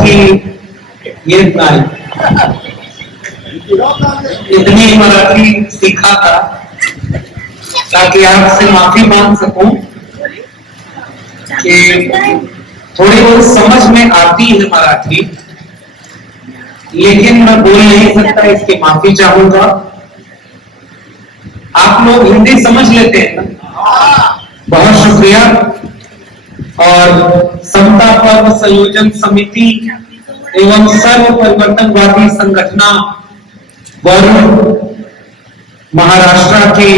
मराठी येत नाही, इतनी मराठी सीखा था ताकि आपसे माफी मांग सकूं कि थोड़ी बहुत समझ में आती है मराठी, लेकिन मैं बोल नहीं सकता, इसकी माफी चाहूंगा। आप लोग हिंदी समझ लेते हैं ना? बहुत शुक्रिया। और समता पर्व संयोजन समिति एवं सर्व परिवर्तनवादी संगठना वरुण महाराष्ट्र के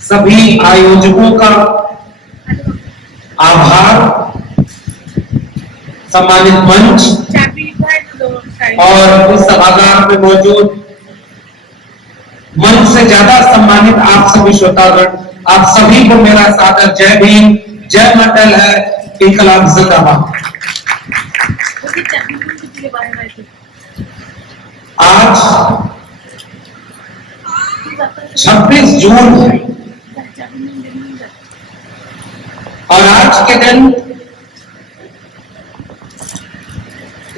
सभी आयोजकों का आभार, सम्मानित मंच और इस सभागार में मौजूद मंच से ज्यादा सम्मानित आप सभी श्रोतागण, आप सभी को मेरा सादर जय भीम, जय मंडल है, इंकलाब जिंदाबाद। आज 26 जून है और आज के दिन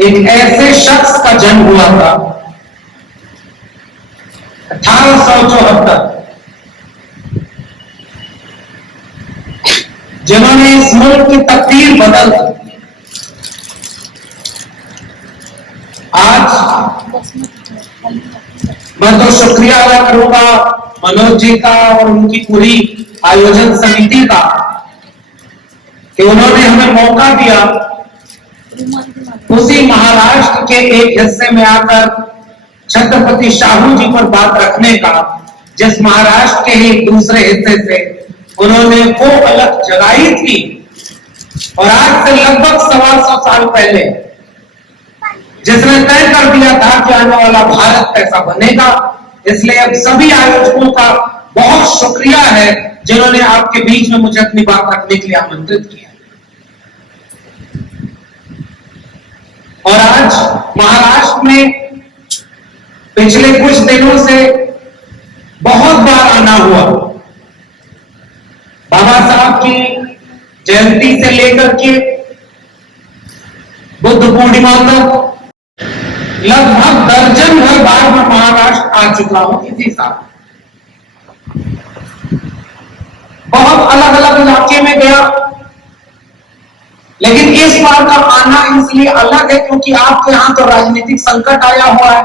एक ऐसे शख्स का जन्म हुआ था 1874, जिन्होंने इस मुल्क की तकदीर बदल दी। आज मैं तो शुक्रिया अदा करूंगा मनोज जी का और उनकी पूरी आयोजन समिति का कि उन्होंने हमें मौका दिया उसी महाराष्ट्र के एक हिस्से में आकर छत्रपति शाहू जी पर बात रखने का, जिस महाराष्ट्र के ही दूसरे हिस्से से उन्होंने वो अलग जगाई थी। और आज से लगभग 125 साल पहले जिसने तय कर दिया था कि आने वाला भारत कैसा बनेगा। इसलिए अब सभी आयोजकों का बहुत शुक्रिया है जिन्होंने आपके बीच में मुझे अपनी बात रखने के लिए आमंत्रित किया। और आज महाराष्ट्र में पिछले कुछ दिनों से बहुत बार आना हुआ। बाबा साहब की जयंती से लेकर के बुद्ध पूर्णिमा तक लगभग दर्जन भर बार मैं महाराष्ट्र आ चुका हूं इसी साल। बहुत अलग अलग इलाके में गया, लेकिन इस बार का आना इसलिए अलग है क्योंकि आपके यहां तो राजनीतिक संकट आया हुआ है।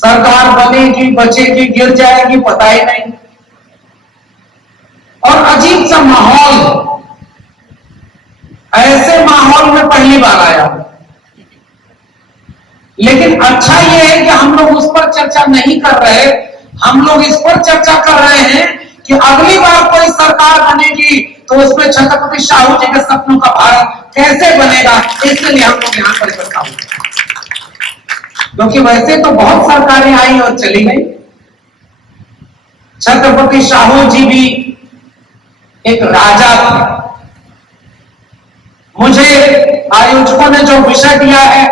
सरकार बनेगी, बचेगी, गिर जाएगी, पता ही नहीं, और अजीब सा माहौल। ऐसे माहौल में पहली बार आया। लेकिन अच्छा यह है कि हम लोग उस पर चर्चा नहीं कर रहे, हम लोग इस पर चर्चा कर रहे हैं कि अगली बार कोई सरकार बनेगी तो उसमें छत्रपति शाहू जी के सपनों का भारत कैसे बनेगा, इसलिए हम लोग यहां पर इकट्ठा हुए। क्योंकि वैसे तो बहुत सरकारें आई और चली गई, छत्रपति शाहू जी भी एक राजा थे। मुझे आयोजकों ने जो विषय दिया है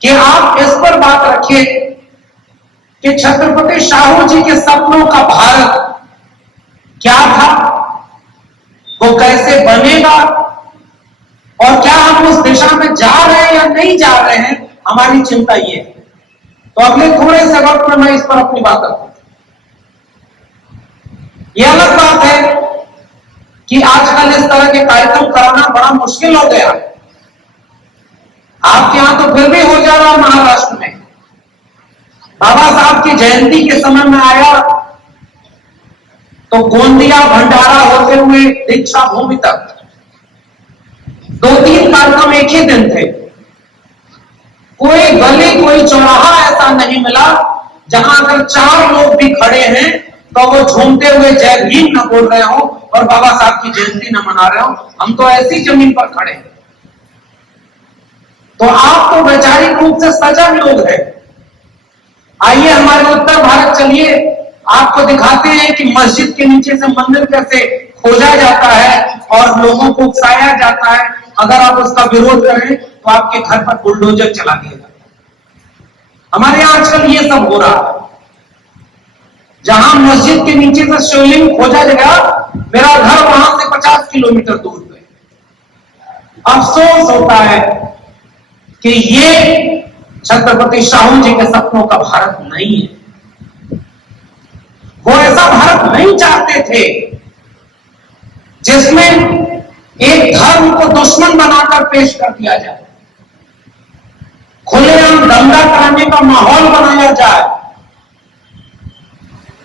कि आप इस पर बात रखिए कि छत्रपति शाहू जी के सपनों का भारत क्या था, वो कैसे बनेगा, और क्या हम उस दिशा में जा रहे हैं या नहीं जा रहे हैं, हमारी चिंता ये है। तो अगले थोड़े से वक्त में मैं इस पर अपनी बात रखूंगा। यह अलग बात है कि आजकल इस तरह के कार्यक्रम कराना बड़ा मुश्किल हो गया है। आपके यहां तो फिर भी हो जा रहा है। महाराष्ट्र में बाबा साहब की जयंती के समय में आया तो गोंदिया भंडारा होते हुए दीक्षा भूमि तक 2-3 कार्यक्रम एक ही दिन थे। कोई गली, कोई चौराहा ऐसा नहीं मिला जहां अगर 4 लोग भी खड़े हैं तो वो झूमते हुए जय भीम न बोल रहे हो और बाबा साहब की जयंती न मना रहे हो। हम तो ऐसी जमीन पर खड़े हैं। तो आप तो वैचारिक रूप से सजग लोग हैं। आइए हमारे उत्तर भारत चलिए, आपको दिखाते हैं कि मस्जिद के नीचे से मंदिर कैसे खोजा जाता है और लोगों को उकसाया जाता है। अगर आप उसका विरोध करें तो आपके घर पर बुलडोजर चला दिया जाता है। हमारे यहां आजकल ये सब हो रहा है। जहां मस्जिद के नीचे से शिवलिंग खोजा गया, मेरा घर वहां से 50 किलोमीटर दूर पे। अफसोस होता है कि ये छत्रपति शाहू जी के सपनों का भारत नहीं है। वो ऐसा भारत नहीं चाहते थे जिसमें एक धर्म को दुश्मन बनाकर पेश कर दिया जाए, खुलेआम दंगा कराने का माहौल बनाया जाए।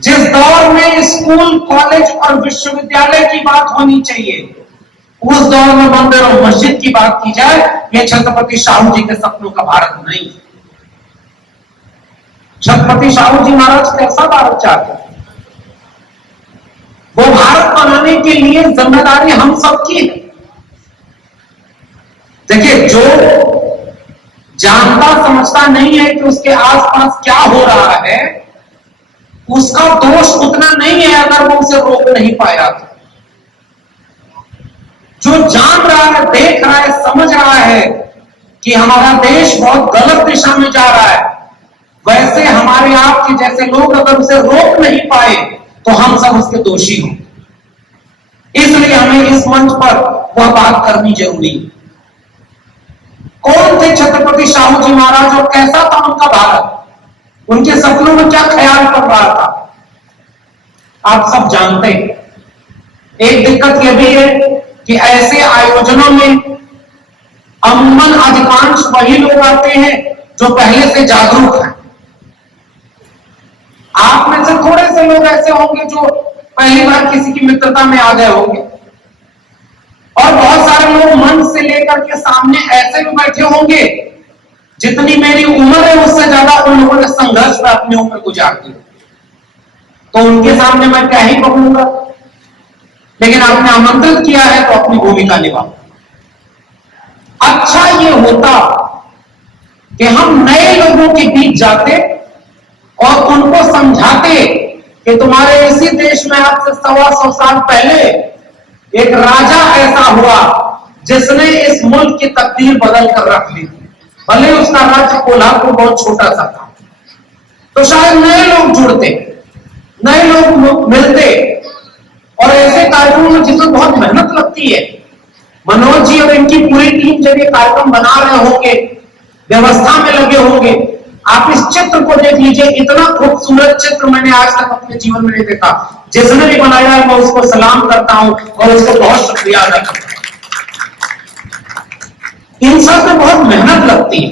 जिस दौर में स्कूल, कॉलेज और विश्वविद्यालय की बात होनी चाहिए, उस दौर में मंदिर और मस्जिद की बात की जाए, यह छत्रपति शाहू जी के सपनों का भारत नहीं। छत्रपति शाहू जी महाराज कैसा भारत चाहते हैं? वो भारत बनाने के लिए जिम्मेदारी हम सबकी है। देखिए, जो जानता समझता नहीं है कि उसके आसपास क्या हो रहा है, उसका दोष उतना नहीं है अगर वो उसे रोक नहीं पाया तो। जो जान रहा है, देख रहा है, समझ रहा है कि हमारा देश बहुत गलत दिशा में जा रहा है, वैसे हमारे आपके जैसे लोग अगर उसे रोक नहीं पाए तो हम सब उसके दोषी हों। इसलिए हमें इस मंच पर वह बात करनी जरूरी है। कौन थे छत्रपति शाहू जी महाराज और कैसा था उनका भारत? उनके सपनों में क्या ख्याल कर रहा था? आप सब जानते हैं। एक दिक्कत यह भी है कि ऐसे आयोजनों में अमूमन अधिकांश वही लोग आते हैं जो पहले से जागरूक हैं। आप में से थोड़े से लोग ऐसे होंगे जो पहली बार किसी की मित्रता में आ गए होंगे, और बहुत सारे लोग मन से लेकर के सामने ऐसे भी बैठे होंगे जितनी मेरी उम्र है उससे ज्यादा उन लोगों ने संघर्ष में अपनी उम्र गुजार दी, तो उनके सामने मैं क्या ही कहूंगा। लेकिन आपने आमंत्रित किया है तो अपनी भूमिका निभाओ। अच्छा ये होता कि हम नए लोगों के बीच जाते और उनको समझाते कि तुम्हारे इसी देश में आज से 125 साल पहले एक राजा ऐसा हुआ जिसने इस मुल्क की तकदीर बदल कर रख ली थी, भले उसका राज्य कोल्हापुर बहुत छोटा सा था। तो शायद नए लोग जुड़ते, नए लोग मिलते, और ऐसे कार्यक्रमों में जिसमें बहुत मेहनत लगती है। मनोज जी और इनकी पूरी टीम जब ये कार्यक्रम बना रहे होंगे, व्यवस्था में लगे होंगे, आप इस चित्र को देख लीजिए। इतना खूबसूरत चित्र मैंने आज तक अपने जीवन में नहीं देखा। जिसने भी बनाया है मैं उसको सलाम करता हूं और उसको बहुत शुक्रिया अदा करता हूं। इन सब में बहुत मेहनत लगती है,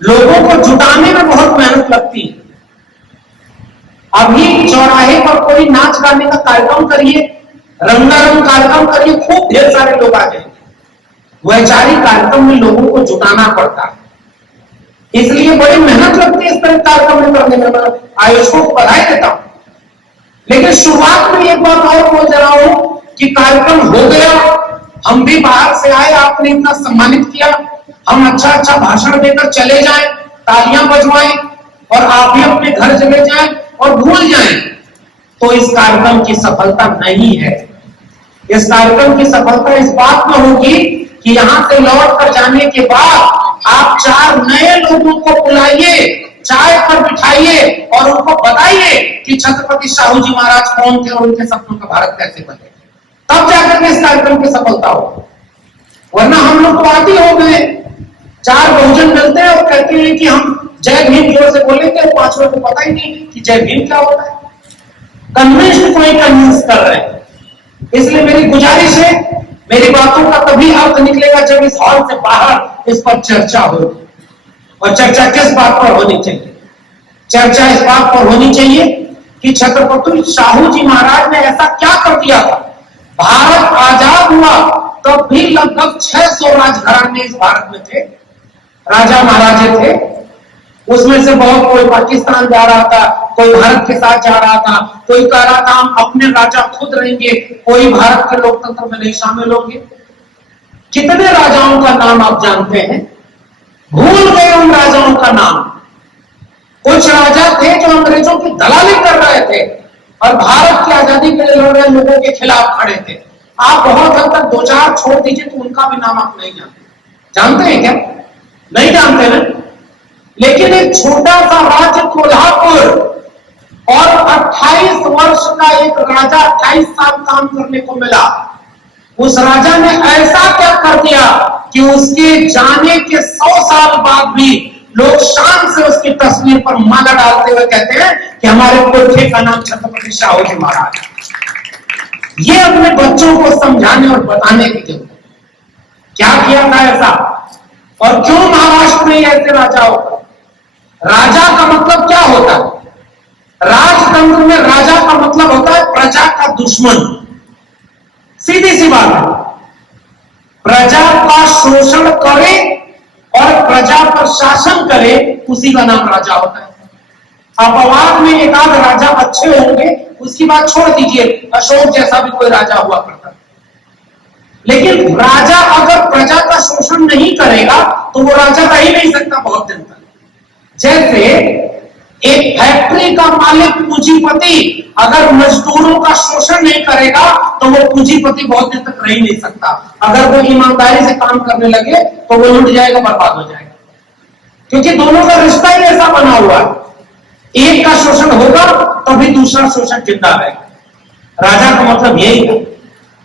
लोगों को जुटाने में बहुत मेहनत लगती है। अभी चौराहे पर कोई नाच गाने का कार्यक्रम करिए, रंगारंग कार्यक्रम करिए, खूब ढेर सारे लोग आ जाएंगे। वैचारिक कार्यक्रम में लोगों को जुटाना पड़ता है, इसलिए बड़ी मेहनत लगती है इस तरह कार्यक्रम में करने में। मैं आयोजकों को बधाई देता हूं। लेकिन शुरुआत में एक बात और बोल रहा हूं कि कार्यक्रम हो गया, हम भी बाहर से आए, आपने इतना सम्मानित किया, हम अच्छा अच्छा भाषण देकर चले जाएं, तालियां बजवाएं और आप भी अपने घर चले जाएं और भूल जाएं, तो इस कार्यक्रम की सफलता नहीं है। इस कार्यक्रम की सफलता इस बात में होगी कि यहां से लौट कर जाने के बाद आप 4 नए लोगों को बुलाइए, चाय पर बिठाइए और उनको बताइए कि छत्रपति शाहू जी महाराज कौन थे और उनके सपनों का भारत कैसे बने, तब जाकर के इस कार्यक्रम की सफलता हो। वरना हम लोग तो आदि हो गए, 4 बहुजन मिलते हैं और कहते हैं कि हम जय भीम जोर से बोलेंगे, 5वें को पता ही नहीं कि जय भीम क्या होता है। कन्विंस कोई कन्विंस कर रहे हैं। इसलिए मेरी गुजारिश है, मेरी बातों का तभी अर्थ निकलेगा जब इस हॉल से बाहर इस पर चर्चा होगी। और चर्चा किस बात पर होनी चाहिए? चर्चा इस बात पर होनी चाहिए कि छत्रपति शाहू जी महाराज ने ऐसा क्या कर दिया था। भारत आजाद हुआ तब भी लगभग 600 राजघराने इस भारत में थे, राजा महाराजे थे। उसमें से बहुत, कोई पाकिस्तान जा रहा था, कोई भारत के साथ जा रहा था, कोई कह रहा था हम अपने राजा खुद रहेंगे, कोई भारत के लोकतंत्र में नहीं शामिल होंगे। कितने राजाओं का नाम आप जानते हैं? भूल गए उन राजाओं का नाम। कुछ राजा थे जो अंग्रेजों की दलाली कर रहे थे और भारत की आजादी के लिए लड़ रहे लोगों के खिलाफ खड़े थे। आप बहुत हद तक 2-4 छोड़ दीजिए तो उनका भी नाम आप नहीं जानते। जानते हैं क्या? नहीं जानते ना। लेकिन एक छोटा सा राज्य कोल्हापुर और 28 वर्ष का एक राजा 28 साल काम करने को मिला। उस राजा ने ऐसा क्या कर दिया कि उसके जाने के 100 साल बाद भी लोग शान से उसकी तस्वीर पर माला डालते हुए कहते हैं कि हमारे कोठे का नाम छत्रपति शाहू जी महाराज। ये अपने बच्चों को समझाने और बताने की जरूरत है। क्या किया था ऐसा, और क्यों महाराष्ट्र में ऐसे राजा होता? राजा का मतलब क्या होता है? राजतंत्र में राजा का मतलब होता है प्रजा का दुश्मन। सीधी सी बात है, प्रजा का शोषण करे और प्रजा पर शासन करे, उसी का नाम राजा होता है। अपवाद में एक आध राजा अच्छे होंगे, उसकी बात छोड़ दीजिए, अशोक जैसा भी कोई राजा हुआ करता, लेकिन राजा अगर प्रजा का शोषण नहीं करेगा तो वो राजा रह ही नहीं सकता बहुत दिन तक। जैसे एक फैक्ट्री का मालिक पूंजीपति अगर मजदूरों का शोषण नहीं करेगा तो वो पूंजीपति बहुत दिन तक रह ही नहीं सकता। अगर वो ईमानदारी से काम करने लगे तो वो लुट जाएगा, बर्बाद हो जाएगा, क्योंकि दोनों का रिश्ता ही ऐसा बना हुआ है। एक का शोषण होगा तभी दूसरा शोषण जिंदा रहेगा। राजा का मतलब यही है।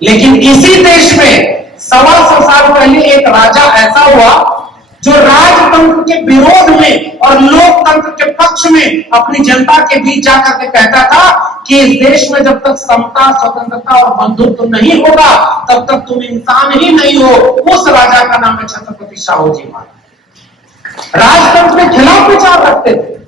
लेकिन इसी देश में 125 साल पहले एक राजा ऐसा हुआ जो राजतंत्र के विरोध में और लोकतंत्र के पक्ष में अपनी जनता के बीच जाकर के कहता था कि इस देश में जब तक समता, स्वतंत्रता और बंधुत्व नहीं होगा तब तक तुम इंसान ही नहीं हो। उस राजा का नाम है छत्रपति शाहू जी महाराज। राजतंत्र के खिलाफ विचार रखते थे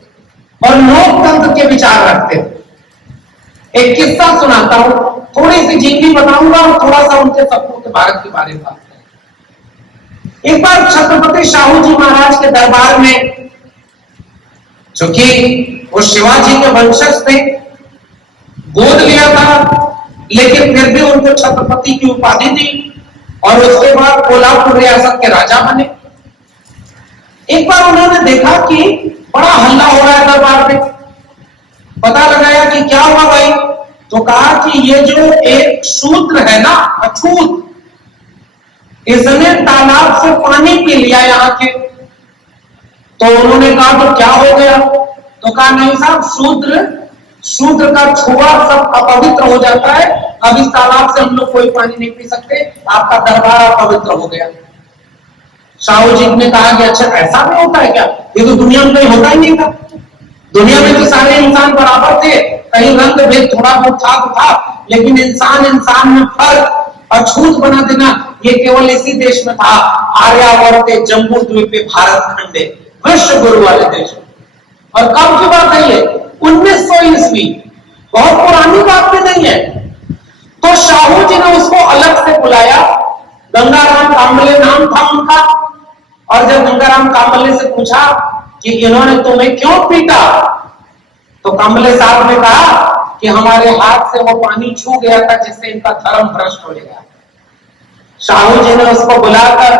और लोकतंत्र के विचार रखते थे। एक किस्सा सुनाता हूं, थोड़ी सी जिंदगी बताऊंगा और थोड़ा सा उनके सपनों के भारत के बारे में बात करेंगे। एक बार छत्रपति शाहू जी महाराज के दरबार में, चूंकि वो शिवाजी के वंशज थे, गोद लिया था, लेकिन फिर भी उनको छत्रपति की उपाधि दी और उसके बाद कोल्हापुर रियासत के राजा बने। एक बार उन्होंने देखा कि बड़ा हल्ला हो रहा है दरबार में। पता लगाया कि क्या हुआ भाई, तो कहा कि ये जो एक शूद्र है ना, अछूत, इसने तालाब से पानी पी लिया यहाँ के। तो उन्होंने कहा तो क्या हो गया, तो कहा नहीं साहब, शूद्र का छुआ सब अपवित्र हो जाता है, अब इस तालाब से हम लोग कोई पानी नहीं पी सकते, आपका दरबार अपवित्र हो गया। शाहू जी ने कहा कि अच्छा ऐसा भी होता है क्या, ये तो दुनिया में होता ही नहीं था। दुनिया में तो सारे इंसान बराबर थे, कहीं रंग भेद थोड़ा बहुत था तो था, लेकिन इंसान में फर्क, अछूत बना देना, ये केवल इसी देश में था, आर्यावर्ते जम्बू द्वीपे भारत खंडे, विश्व गुरु वाले देश। और कब की बात है ये, 1900 ईस्वी, बहुत पुरानी बात भी नहीं है। तो शाहू जी ने उसको अलग से बुलाया, गंगाराम कांबले नाम था उनका, और जब गंगाराम कांबले से पूछा कि इन्होंने तुम्हें क्यों पीटा, तो कांबले साहब ने कहा कि हमारे हाथ से वो पानी छू गया था जिससे इनका धर्म भ्रष्ट हो गया। शाहू जी ने उसको बुलाकर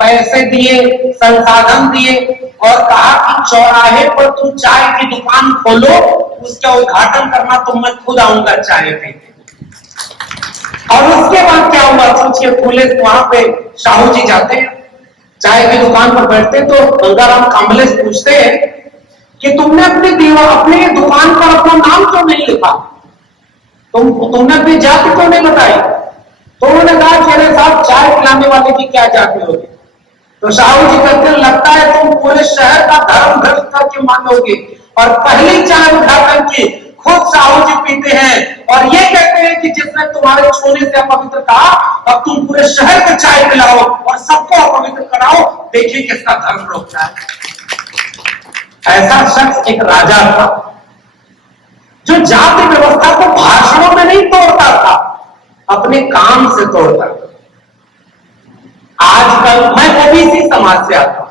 पैसे दिए, संसाधन दिए और कहा कि चौराहे पर तुम चाय की दुकान खोलो, उसका उद्घाटन करना तो मैं खुद आऊंगा चाय पीने। और उसके बाद क्या हुआ, सोचिए, पुलिस वहां पे शाहू जी जाते हैं, चाय की दुकान पर बैठते, तो गंगाराम कांबले से पूछते हैं कि तुमने अपनी दुकान पर अपना नाम क्यों नहीं लिखा, तुमने अपनी जाति क्यों नहीं बताई। तो उन्होंने कहा कि अरे साहब, चाय पिलाने वाले की क्या जाति होगी। तो शाहू जी कहते हैं लगता है तुम पूरे शहर का धर्म भ्रष्ट करके मानोगे, और पहली चाय उठाकर के खुद शाहू जी पीते हैं और ये कहते हैं कि जिसने तुम्हारे छूने से अपवित्र कहा, अब तुम पूरे शहर को चाय पिलाओ और सबको अपवित्र कराओ, देखिए किसका धर्म रोकता है। ऐसा शख्स एक राजा था जो जाति व्यवस्था को भाषणों में नहीं तोड़ता था, अपने काम से तोड़ता था। आजकल मैं ओबीसी समाज से आता हूं,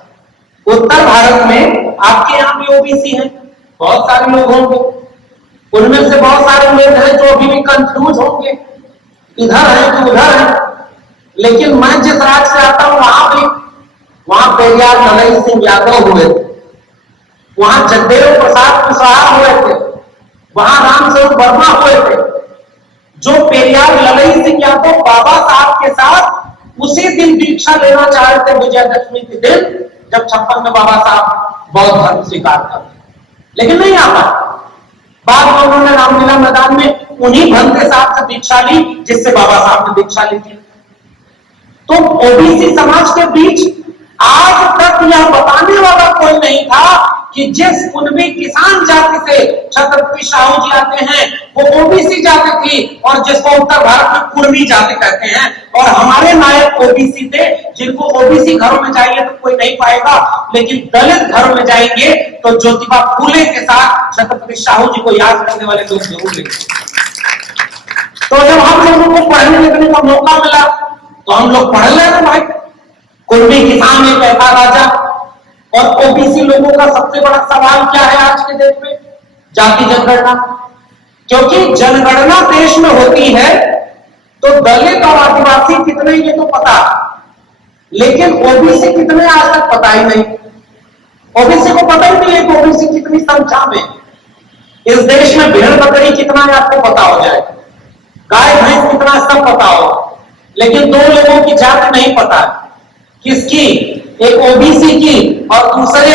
उत्तर भारत में आपके यहां भी ओबीसी हैं, बहुत सारे लोग होंगे, उनमें से बहुत सारे लोग हैं जो अभी भी कंफ्यूज होंगे, इधर है कि उधर है। लेकिन मैं जिस राज्य से आता हूं वहां पेरियार ललई सिंह यादव हुए थे, वहां जगदेव प्रसाद कुशवाहा हुए थे, वहां रामस्वरूप वर्मा हुए थे। जो पेरियार ललई सिंह यादव बाबा साहब के साथ उसी दिन दीक्षा लेना चाहे थे, विजयदशमी के दिन, जब 56 में बाबा साहब बौद्ध धर्म स्वीकार करते, लेकिन नहीं आ पाए। बाद में उन्होंने रामलीला मैदान में उन्हीं भंते साहब से दीक्षा ली जिससे बाबा साहब ने दीक्षा ली थी। तो ओबीसी समाज के बीच आज तक यह बताने वाला कोई नहीं था कि जिस कुणबी किसान जाति से छत्रपति साहू जी आते हैं वो ओबीसी जाति थी, और जिसको उत्तर भारत में कुणबी जाति कहते हैं, और हमारे नायक ओबीसी थे, जिनको ओबीसी घरों में जाएंगे तो कोई नहीं पाएगा, लेकिन दलित घरों में जाएंगे तो ज्योतिबा फूले के साथ छत्रपति साहू जी को याद करने वाले लोग जरूर मिलेंगे। तो जब हम लोगों को पढ़ने लिखने का मौका मिला तो हम लोग पढ़ ले रहे भाई, कुणबी किसान एक ऐसा राजा। और ओबीसी लोगों का सबसे बड़ा सवाल क्या है आज के देश में? जाति जनगणना। क्योंकि जनगणना देश में होती है तो दलित और आदिवासी कितने ये तो पता, लेकिन ओबीसी कितने आज तक पता ही नहीं। ओबीसी को पता ही नहीं है कि ओबीसी कितनी संख्या में इस देश में भेड़ बकरी कितना है आपको पता हो जाए, गाय भैंस कितना सब पता हो, लेकिन दो लोगों की जाति नहीं पता। किसकी? एक ओबीसी की, और दूसरे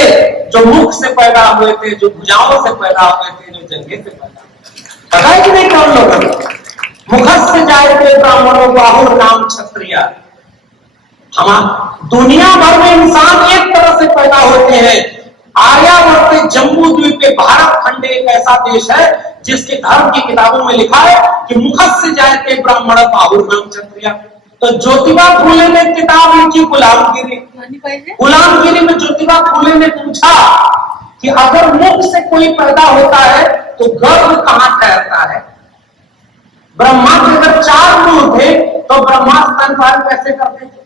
जो मुख से पैदा हुए थे, जो भुजाओं से पैदा हुए थे, जो जंघे से पैदा हुए थे। पता है कि नहीं कौन लोग? मुखस से जाए थे ब्राह्मणों बाहुर नाम क्षत्रिय। हम दुनिया भर में इंसान एक तरह से पैदा होते हैं। आर्यावर्त जम्बू द्वीप पे भारत खंड एक ऐसा देश है जिसके धर्म की किताबों में लिखा है कि मुखस से जाए थे ब्राह्मण बाहुर नाम क्षत्रिय। तो ज्योतिबा फूले ने किताब लिखी गुलामगिरी। गुलामगिरी में ज्योतिबा फूले ने पूछा कि अगर मुख से कोई पैदा होता है तो गर्भ कहां ठहरता है? ब्रह्मा के अगर 4 मुंह थे तो ब्रह्मा स्तनपान कैसे करते थे?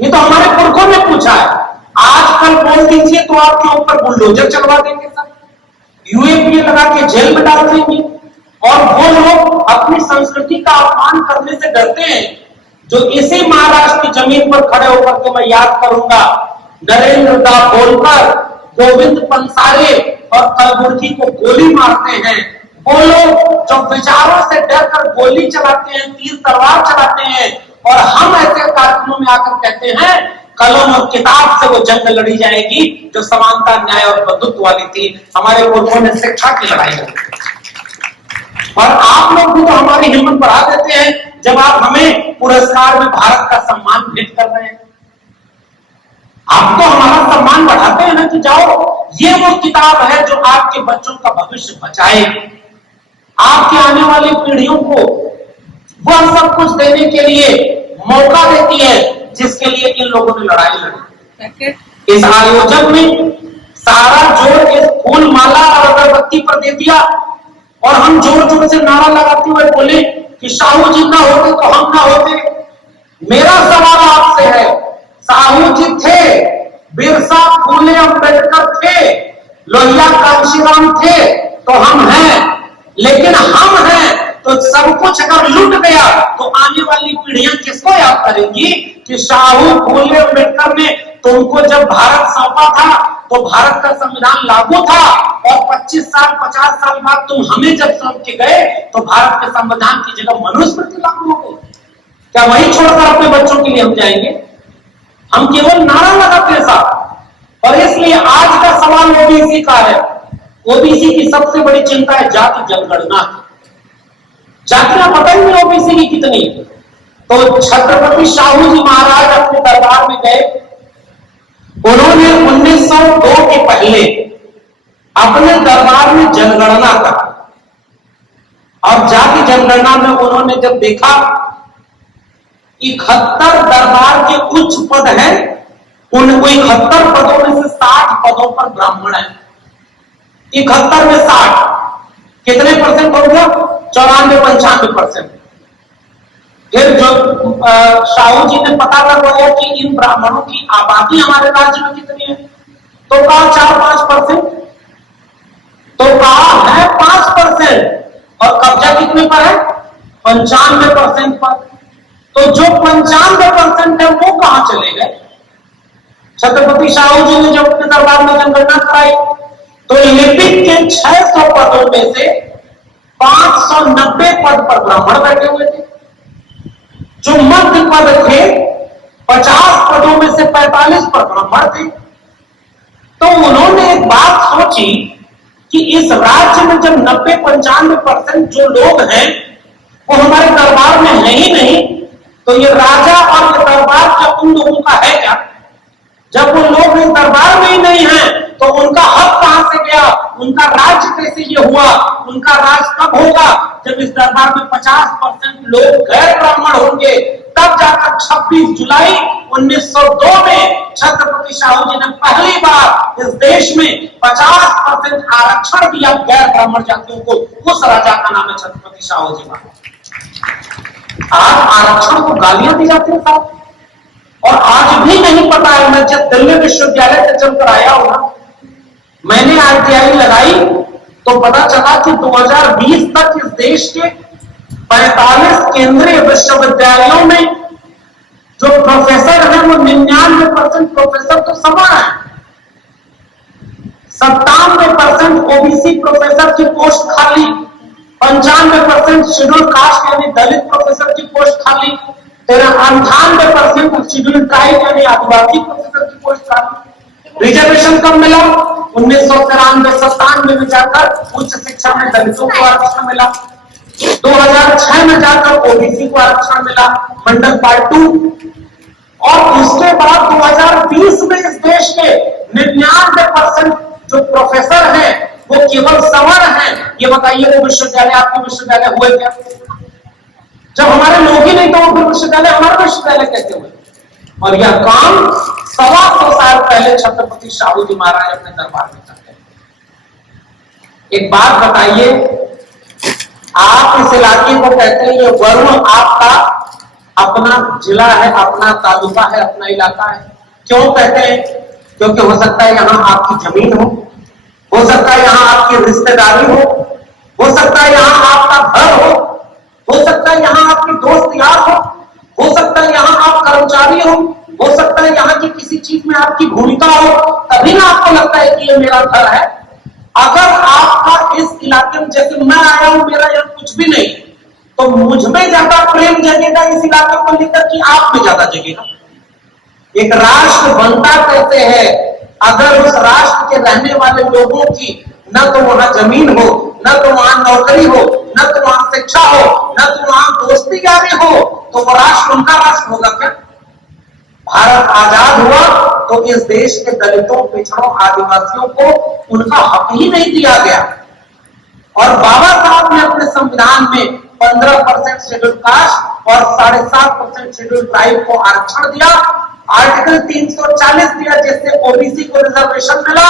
ये तो हमारे पुरखों ने पूछा है। आजकल बोल दीजिए तो आपके ऊपर बुलडोजर चलवा देंगे, सब यूएपीए लगा के जेल में डाल देंगे। और वो लोग अपनी संस्कृति का अपमान करने से डरते हैं जो इसी महाराष्ट्र की जमीन पर खड़े होकर के मैं याद करूंगा, नरेंद्र दाभोलकर, गोविंद पंसारे और कलबुर्गी को गोली मारते हैं। वो लोग जो विचारों से डरकर गोली चलाते हैं, तीर तलवार चलाते हैं, और हम ऐसे कार्यक्रमों में आकर कहते हैं कलम और किताब से वो जंग लड़ी जाएगी जो समानता, न्याय और बंधुत्व वाली थी। हमारे पुरखों ने शिक्षा की लड़ाई लड़ी। और आप लोग भी तो हमारी हिम्मत बढ़ा देते हैं जब आप हमें पुरस्कार में भारत का सम्मान भेंट कर रहे हैं। आप तो हमारा सम्मान बढ़ाते हैं ना कि जाओ, ये वो किताब है जो आपके बच्चों का भविष्य बचाए, आपके आने वाली पीढ़ियों को वह सब कुछ देने के लिए मौका देती है जिसके लिए इन लोगों ने लड़ाई लड़ी। इस आयोजन में सारा जोर इस फूल माला और अगरबत्ती पर दे दिया, और हम जोर जोर से नारा लगाते हुए बोले कि साहू जी ना होते तो हम ना होते। मेरा सवाल आपसे है, साहू जी थे, बिरसा फूले अम्बेडकर थे, लोहिया कांशीराम थे तो हम हैं, लेकिन हम हैं तो सब कुछ अगर लूट गया तो आने वाली पीढ़ियां किसको याद करेंगी कि साहू फूले अम्बेडकर ने तुमको जब भारत सौंपा था तो भारत का संविधान लागू था, और 25 साल 50 साल बाद तुम हमें जब सौंप के गए तो भारत के संविधान की जगह मनुस्मृति लागू हो गई। क्या वही छोड़कर अपने बच्चों के लिए हम जाएंगे? हम केवल नारा लगाते साहब। और इसलिए आज का सवाल ओबीसी का है। ओबीसी की सबसे बड़ी चिंता है जाति जनगणना। जातियां पता ही नहीं ओबीसी की कितनी। तो छत्रपति साहू जी महाराज अपने दरबार में गए, उन्होंने 1902 के पहले अपने दरबार में जनगणना करा, और जाति जनगणना में उन्होंने जब देखा 71 दरबार के उच्च पद हैं, उन 71 पदों में से 60 पदों पर ब्राह्मण है। 71 में 60 कितने परसेंट हो गया? 94-95%। फिर जो साहू जी ने पता लगाया कि इन ब्राह्मणों की आबादी हमारे राज्य में कितनी है, तो कहा 4-5%, तो कहा है 5%, और कब्जा कितने पर है? 95% पर। तो जो 95% है वो कहां चले गए? छत्रपति साहू जी ने जब अपने दरबार में जनगणना कराई तो लिपिक के 600 पदों में से 590 पद पर ब्राह्मण बैठे हुए थे। जो मध्य पद थे 50 पदों में से 45 पर ब्राह्मण थे। तो उन्होंने एक बात सोची कि इस राज्य में जब 90-95% जो लोग हैं वो हमारे दरबार में है ही नहीं, तो ये राजा और ये दरबार उन लोगों का है क्या? जब वो लोग इस दरबार में ही नहीं है तो उनका हक कहां से गया? उनका राज्य कैसे ये हुआ? उनका राज कब होगा? जब इस दरबार में 50% लोग गैर ब्राह्मण होंगे, तब जाकर 26 जुलाई 1902 में छत्रपति शाहू जी ने पहली बार इस देश में 50% आरक्षण दिया गैर ब्राह्मण जातियों को। उस राजा का नाम है छत्रपति शाहू जी महाराज। आज आरक्षण को गालियां दी जाती है साहब, और आज भी नहीं पता है। मैं जब दिल्ली विश्वविद्यालय से चलकर आया हूं ना, मैंने ITI लगाई तो पता चला कि 2020 तक इस देश के 45 केंद्रीय विश्वविद्यालयों में जो प्रोफेसर हैं वो 99% प्रोफेसर तो समान है, 97% OBC प्रोफेसर की पोस्ट खाली, 95% शेड्यूल कास्ट यानी दलित प्रोफेसर की पोस्ट खाली, 98% शेड्यूल ट्राइब यानी आदिवासी प्रोफेसर की पोस्ट खाली। रिजर्वेशन कब मिला? 1993-97 में जाकर उच्च शिक्षा में दलितों को आरक्षण मिला, 2006 में जाकर OBC को आरक्षण मिला मंडल पार्ट 2, और उसके बाद 2020 में इस देश के 99% जो प्रोफेसर हैं वो केवल सवर्ण हैं। ये बताइए वो विश्वविद्यालय आपके विश्वविद्यालय हुए क्या? जब हमारे लोग ही नहीं तो वो विश्वविद्यालय हमारा विश्वविद्यालय कैसे हुए? और यह काम 125 साल पहले छत्रपति शाहू जी महाराज अपने दरबार में करते हैं। एक बात बताइए, आप इस इलाके को कहते हैं ये वरुण आपका अपना जिला है, अपना तालुका है, अपना इलाका है। क्यों कहते हैं? क्योंकि हो सकता है यहां आपकी जमीन हो सकता है यहां आपकी रिश्तेदारी हो सकता है यहां आपका घर हो सकता है यहां आपके दोस्त यार हो सकता है यहां आप कर्मचारी हो सकता है यहां की किसी चीज में आपकी भूमिका हो, तभी ना आपको लगता है कि ये मेरा घर है। अगर आपका इस इलाके में, जैसे मैं आया हूं, मेरा यहां कुछ भी नहीं, तो मुझ में ज्यादा प्रेम जगेगा इस इलाके को लेकर कि आप में ज्यादा जगेगा? एक राष्ट्र बनता कैसे है? अगर उस राष्ट्र के रहने वाले लोगों की न तो वहां जमीन हो, न तो वहां नौकरी हो, न तो वहां शिक्षा हो, न तो वहां दोस्ती यारी हो, तो वो राष्ट्र उनका राष्ट्र होगा क्या? भारत आजाद हुआ तो इस देश के दलितों, पिछड़ों, आदिवासियों को उनका हक ही नहीं दिया गया, और बाबा साहब ने अपने संविधान में 15% शेड्यूल कास्ट और 7.5% शेड्यूल ट्राइब को आरक्षण दिया। आर्टिकल 340 दिया जिससे OBC को रिजर्वेशन मिला।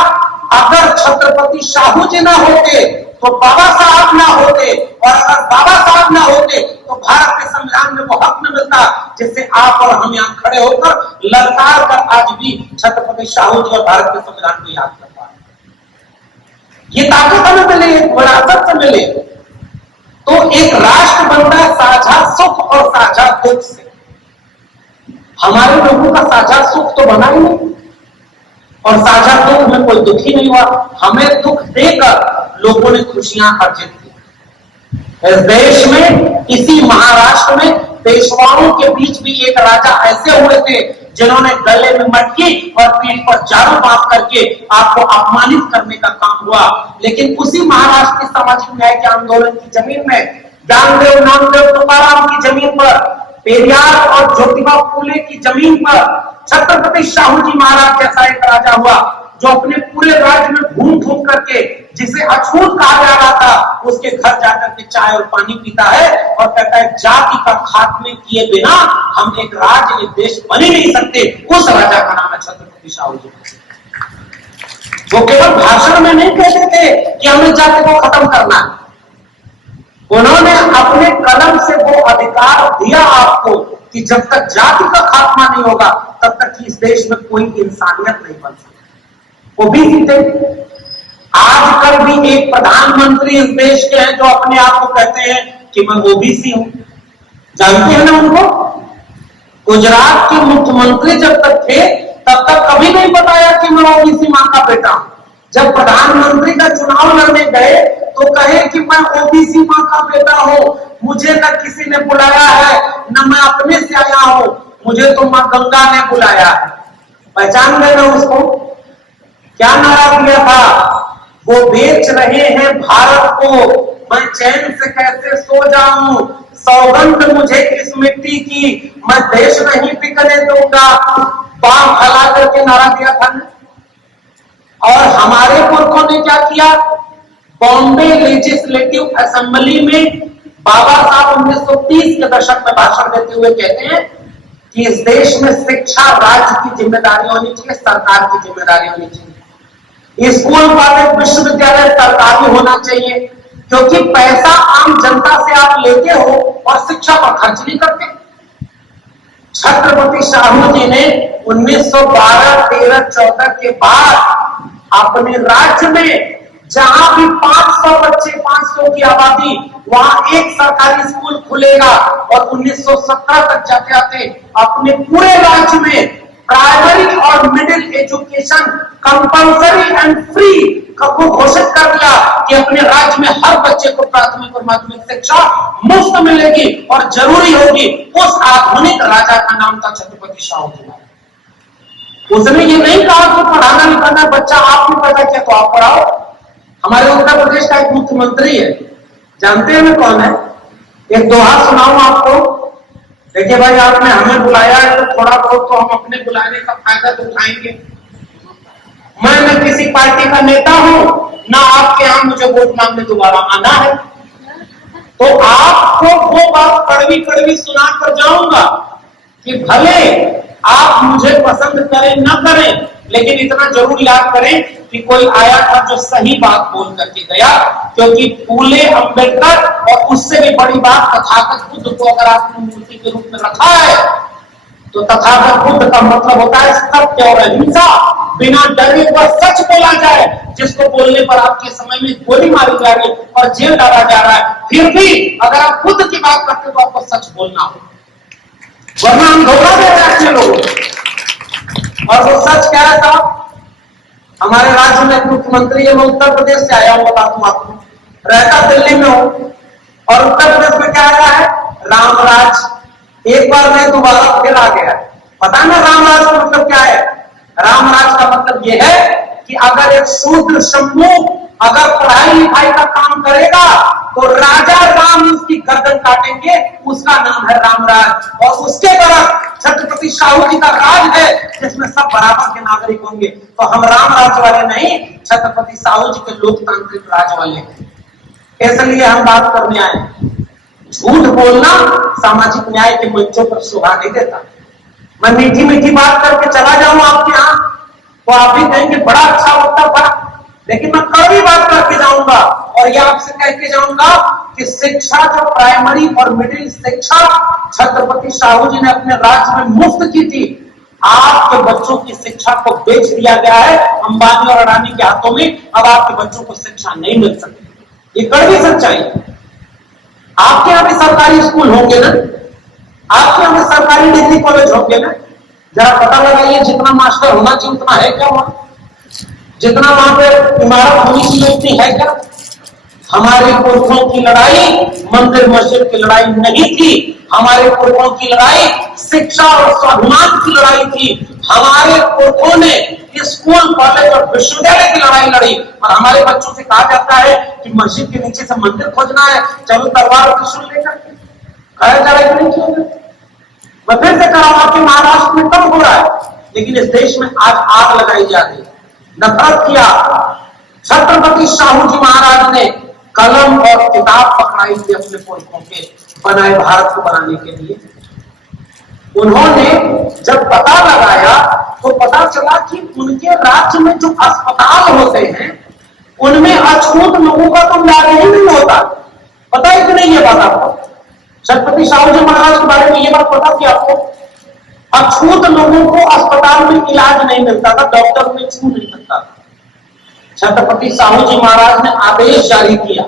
अगर छत्रपति शाहू जी ना होते तो बाबा साहब ना होते, और अगर बाबा साहब ना होते तो भारत के संविधान में वो हक न मिलता जिससे आप और हम यहाँ खड़े होकर ललकार कर आज भी छत्रपति शाहू जी और भारत के संविधान को याद कर पा रहे। ये ताकत हमें मिले, विरासत से मिले। तो एक राष्ट्र बनता है साझा सुख और साझा दुख से। हमारे लोगों का साझा सुख तो बना ही नहीं, और साझा दुख में कोई दुख ही नहीं हुआ। हमें दुख देकर लोगों ने खुशियां अर्जित की। इस देश में, इसी महाराष्ट्र में पेशवाओं के बीच भी एक राजा ऐसे हुए थे जिन्होंने गले में मटकी और पीठ पर झाड़ू बांध करके आपको अपमानित करने का काम हुआ। लेकिन उसी महाराष्ट्र के सामाजिक न्याय के आंदोलन की जमीन में, ज्ञानदेव, नामदेव, तुकाराम की जमीन पर, पेरियार और ज्योतिबा फूले की जमीन पर छत्रपति शाहू जी महाराज जैसा एक राजा हुआ जो अपने पूरे राज्य में घूम घूम करके, जिसे अछूत कहा जा रहा था, उसके घर जाकर के चाय और पानी पीता है और कहता है जाति का खात्मे किए बिना हम एक राज्य, एक देश बन ही नहीं सकते। उस राजा का नाम है छत्रपति शाहू जी। वो केवल भाषण में नहीं कहते थे कि हमें जाति को खत्म करना है, उन्होंने अपने कलम से वो अधिकार दिया आपको कि जब तक जाति का खात्मा नहीं होगा तब तक इस देश में कोई इंसानियत नहीं बन सकती। वो भी जीते। आजकल भी एक प्रधानमंत्री इस देश के हैं जो अपने आप को कहते हैं कि मैं OBC हूं। जानते हैं ना उनको? गुजरात के मुख्यमंत्री जब तक थे तब तक कभी नहीं बताया कि मैं OBC मां का बेटा हूं। जब प्रधानमंत्री का चुनाव लड़ने गए तो कहे कि मैं OBC मां का बेटा हूं, मुझे न किसी ने बुलाया है, न मैं अपने से आया हूं, मुझे तो मां गंगा ने बुलाया है। पहचान गए ना उसको? क्या नारा दिया था? वो बेच रहे हैं भारत को, मैं चैन से कैसे सो जाऊं, सौगंध मुझे इस मिट्टी की, मैं देश नहीं बिकने दूंगा, बाम फैला करके नारा दिया था। और हमारे पुरखों ने क्या किया, बॉम्बे लेजिस्लेटिव असेंबली में बाबा साहब 1930 के दशक में भाषण देते हुए कहते हैं कि इस देश में शिक्षा राज्य की जिम्मेदारी होनी चाहिए, सरकार की जिम्मेदारी होनी चाहिए। स्कूल कॉलेज विश्वविद्यालय सरकारी होना चाहिए, क्योंकि पैसा आम जनता से आप लेते हो और शिक्षा पर खर्च नहीं करते। छत्रपति शाहू जी ने 1912, 13, 14 के बाद अपने राज्य में जहां भी 500 बच्चे, 500 की आबादी, वहां एक सरकारी स्कूल खुलेगा। और 1917 तक जाते जाते अपने पूरे राज्य में प्राइमरी और middle education compulsory and free को घोषित कर दिया कि अपने राज्य में हर बच्चे को प्राथमिक और माध्यमिक शिक्षा मुफ्त मिलेगी और जरूरी होगी। उस आधुनिक राजा का नाम था छत्रपति शाहू जी। उसने ये नहीं कहा कि पढ़ाना लिखाना बच्चा आप नहीं पैदा किया तो आप पढ़ाओ। हमारे उत्तर प्रदेश का एक मुख्यमंत्री है, जानते हैं मैं कौन है? एक दोहा सुनाऊं आपको। देखिए भाई, आपने हमें बुलाया है तो थोड़ा बहुत तो हम अपने बुलाने का फायदा तो उठाएंगे। मैं न किसी पार्टी का नेता हूं, ना आपके यहां मुझे वोट मांगने दोबारा आना है, तो आपको वो बात कड़वी कड़वी सुनाकर जाऊंगा कि भले आप मुझे पसंद करें न करें, लेकिन इतना जरूर याद करें कि कोई आया था जो सही बात बोल करके गया। क्योंकि फूले अंबेडकर और उससे भी बड़ी बात तथागत बुद्ध को अगर आपने मूर्ति के रूप में रखा है तो तथागत बुद्ध का मतलब होता है सत्य और अहिंसा, बिना डरे हुए सच बोला जाए। जिसको बोलने पर आपके समय में गोली मारी जा रही है और जेल डाला जा रहा है, फिर भी अगर आप बुद्ध की बात करते तो आपको सच बोलना हो, वरना हम धोखा दे रहे हैं लोग। और वो सच क्या है साहब? हमारे राज्य में एक मुख्यमंत्री है, मैं उत्तर प्रदेश से आया हूं, बता दूं आपको, रहता दिल्ली में हूं। और उत्तर प्रदेश में क्या आया है? रामराज। एक बार मैं दोबारा फिर आ गया। पता है ना रामराज का मतलब क्या है? रामराज का मतलब यह है कि अगर एक शूद्र समूह अगर पढ़ाई लिखाई का काम करेगा तो राजा राम उसकी गर्दन काटेंगे, उसका नाम है रामराज। और उसके तरफ छत्रपति शाहू जी का राज है जिसमें सब बराबर के नागरिक होंगे। तो हम रामराज वाले नहीं, छत्रपति शाहू जी के लोकतांत्रिक राज वाले हैं। इसलिए हम बात करने आए। झूठ बोलना सामाजिक न्याय के मंचों पर शोभा नहीं देता। मैं मीठी मीठी बात करके चला जाऊं आपके यहां तो आप भी कहेंगे बड़ा अच्छा वक्ता था, लेकिन मैं कड़वी बात करके जाऊंगा और ये आपसे कह के जाऊंगा कि शिक्षा जो प्राइमरी और मिडिल शिक्षा छत्रपति शाहू जी ने अपने राज्य में मुफ्त की थी, आपके बच्चों की शिक्षा को बेच दिया गया है अंबानी और अडानी के हाथों में। अब आपके बच्चों को शिक्षा नहीं मिल सकती, ये कड़वी सच्चाई है। आपके यहाँ भी सरकारी स्कूल होंगे ना, आपके यहाँ सरकारी डिग्री कॉलेज होंगे ना, जरा पता लगाइए जितना मास्टर होना चाहिए उतना है क्या वहां? जितना वहां पे इमारत होनी चाहिए उतनी है क्या? हमारे पुरखों की लड़ाई मंदिर मस्जिद की लड़ाई नहीं थी, हमारे पुरखों की लड़ाई शिक्षा और स्वाभिमान की लड़ाई थी। हमारे पुरखों ने स्कूल कॉलेज और विश्वविद्यालय की लड़ाई लड़ी। और हमारे बच्चों से कहा जाता है कि मस्जिद के नीचे से मंदिर खोजना है, चलो तलवार और त्रिशूल लेकर कहा जा रहा है कि नहीं किया? मैं फिर से कह रहा हूं कि महाराष्ट्र में कम हो रहा है, लेकिन इस देश में आज आग लगाई जा रही है। नफरत किया। छत्रपति शाहू जी महाराज ने कलम और किताब पकड़ाई थी अपने पुरखों के बनाए भारत को बनाने के लिए। उन्होंने जब पता लगाया तो पता चला कि उनके राज्य में जो अस्पताल होते हैं उनमें अछूत लोगों का तो इलाज ही नहीं होता। पता है कि नहीं ये बात आपको? छत्रपति शाहू जी महाराज के बारे में ये बात पता थी आपको? अछूत लोगों को अस्पताल में इलाज नहीं मिलता था, डॉक्टर उन्हें छू नहीं सकता था। छत्रपति शाहू जी महाराज ने आदेश जारी किया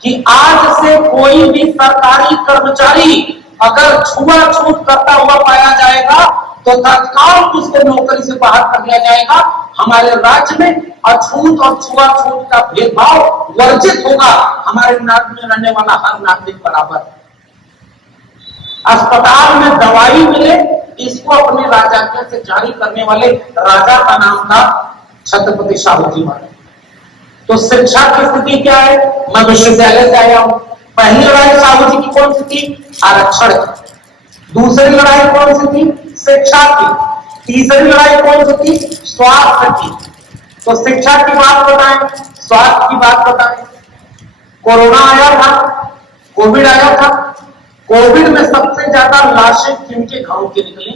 कि आज से कोई भी सरकारी कर्मचारी अगर छुआछूत करता हुआ पाया जाएगा तो तत्काल उसको नौकरी से बाहर कर दिया जाएगा। हमारे राज्य में अछूत और छुआछूत का भेदभाव वर्जित होगा। हमारे राज्य में रहने वाला हर नागरिक बराबर। अस्पताल में दवाई मिले, इसको अपने राजज्ञा से जारी करने वाले राजा का नाम था छत्रपति शाहू जी महाराज। तो शिक्षा की स्थिति क्या है? मैं विश्वविद्यालय से आया हूं पहली लड़ाई साहू जी की कौन सी थी? आरक्षण की। दूसरी लड़ाई कौन सी थी? शिक्षा की। तीसरी लड़ाई कौन सी थी? स्वास्थ्य की। तो शिक्षा की बात बताएं, स्वास्थ्य की बात बताएं। कोरोना आया था, कोविड आया था। कोविड में सबसे ज्यादा लाशें किनके घरों की निकली?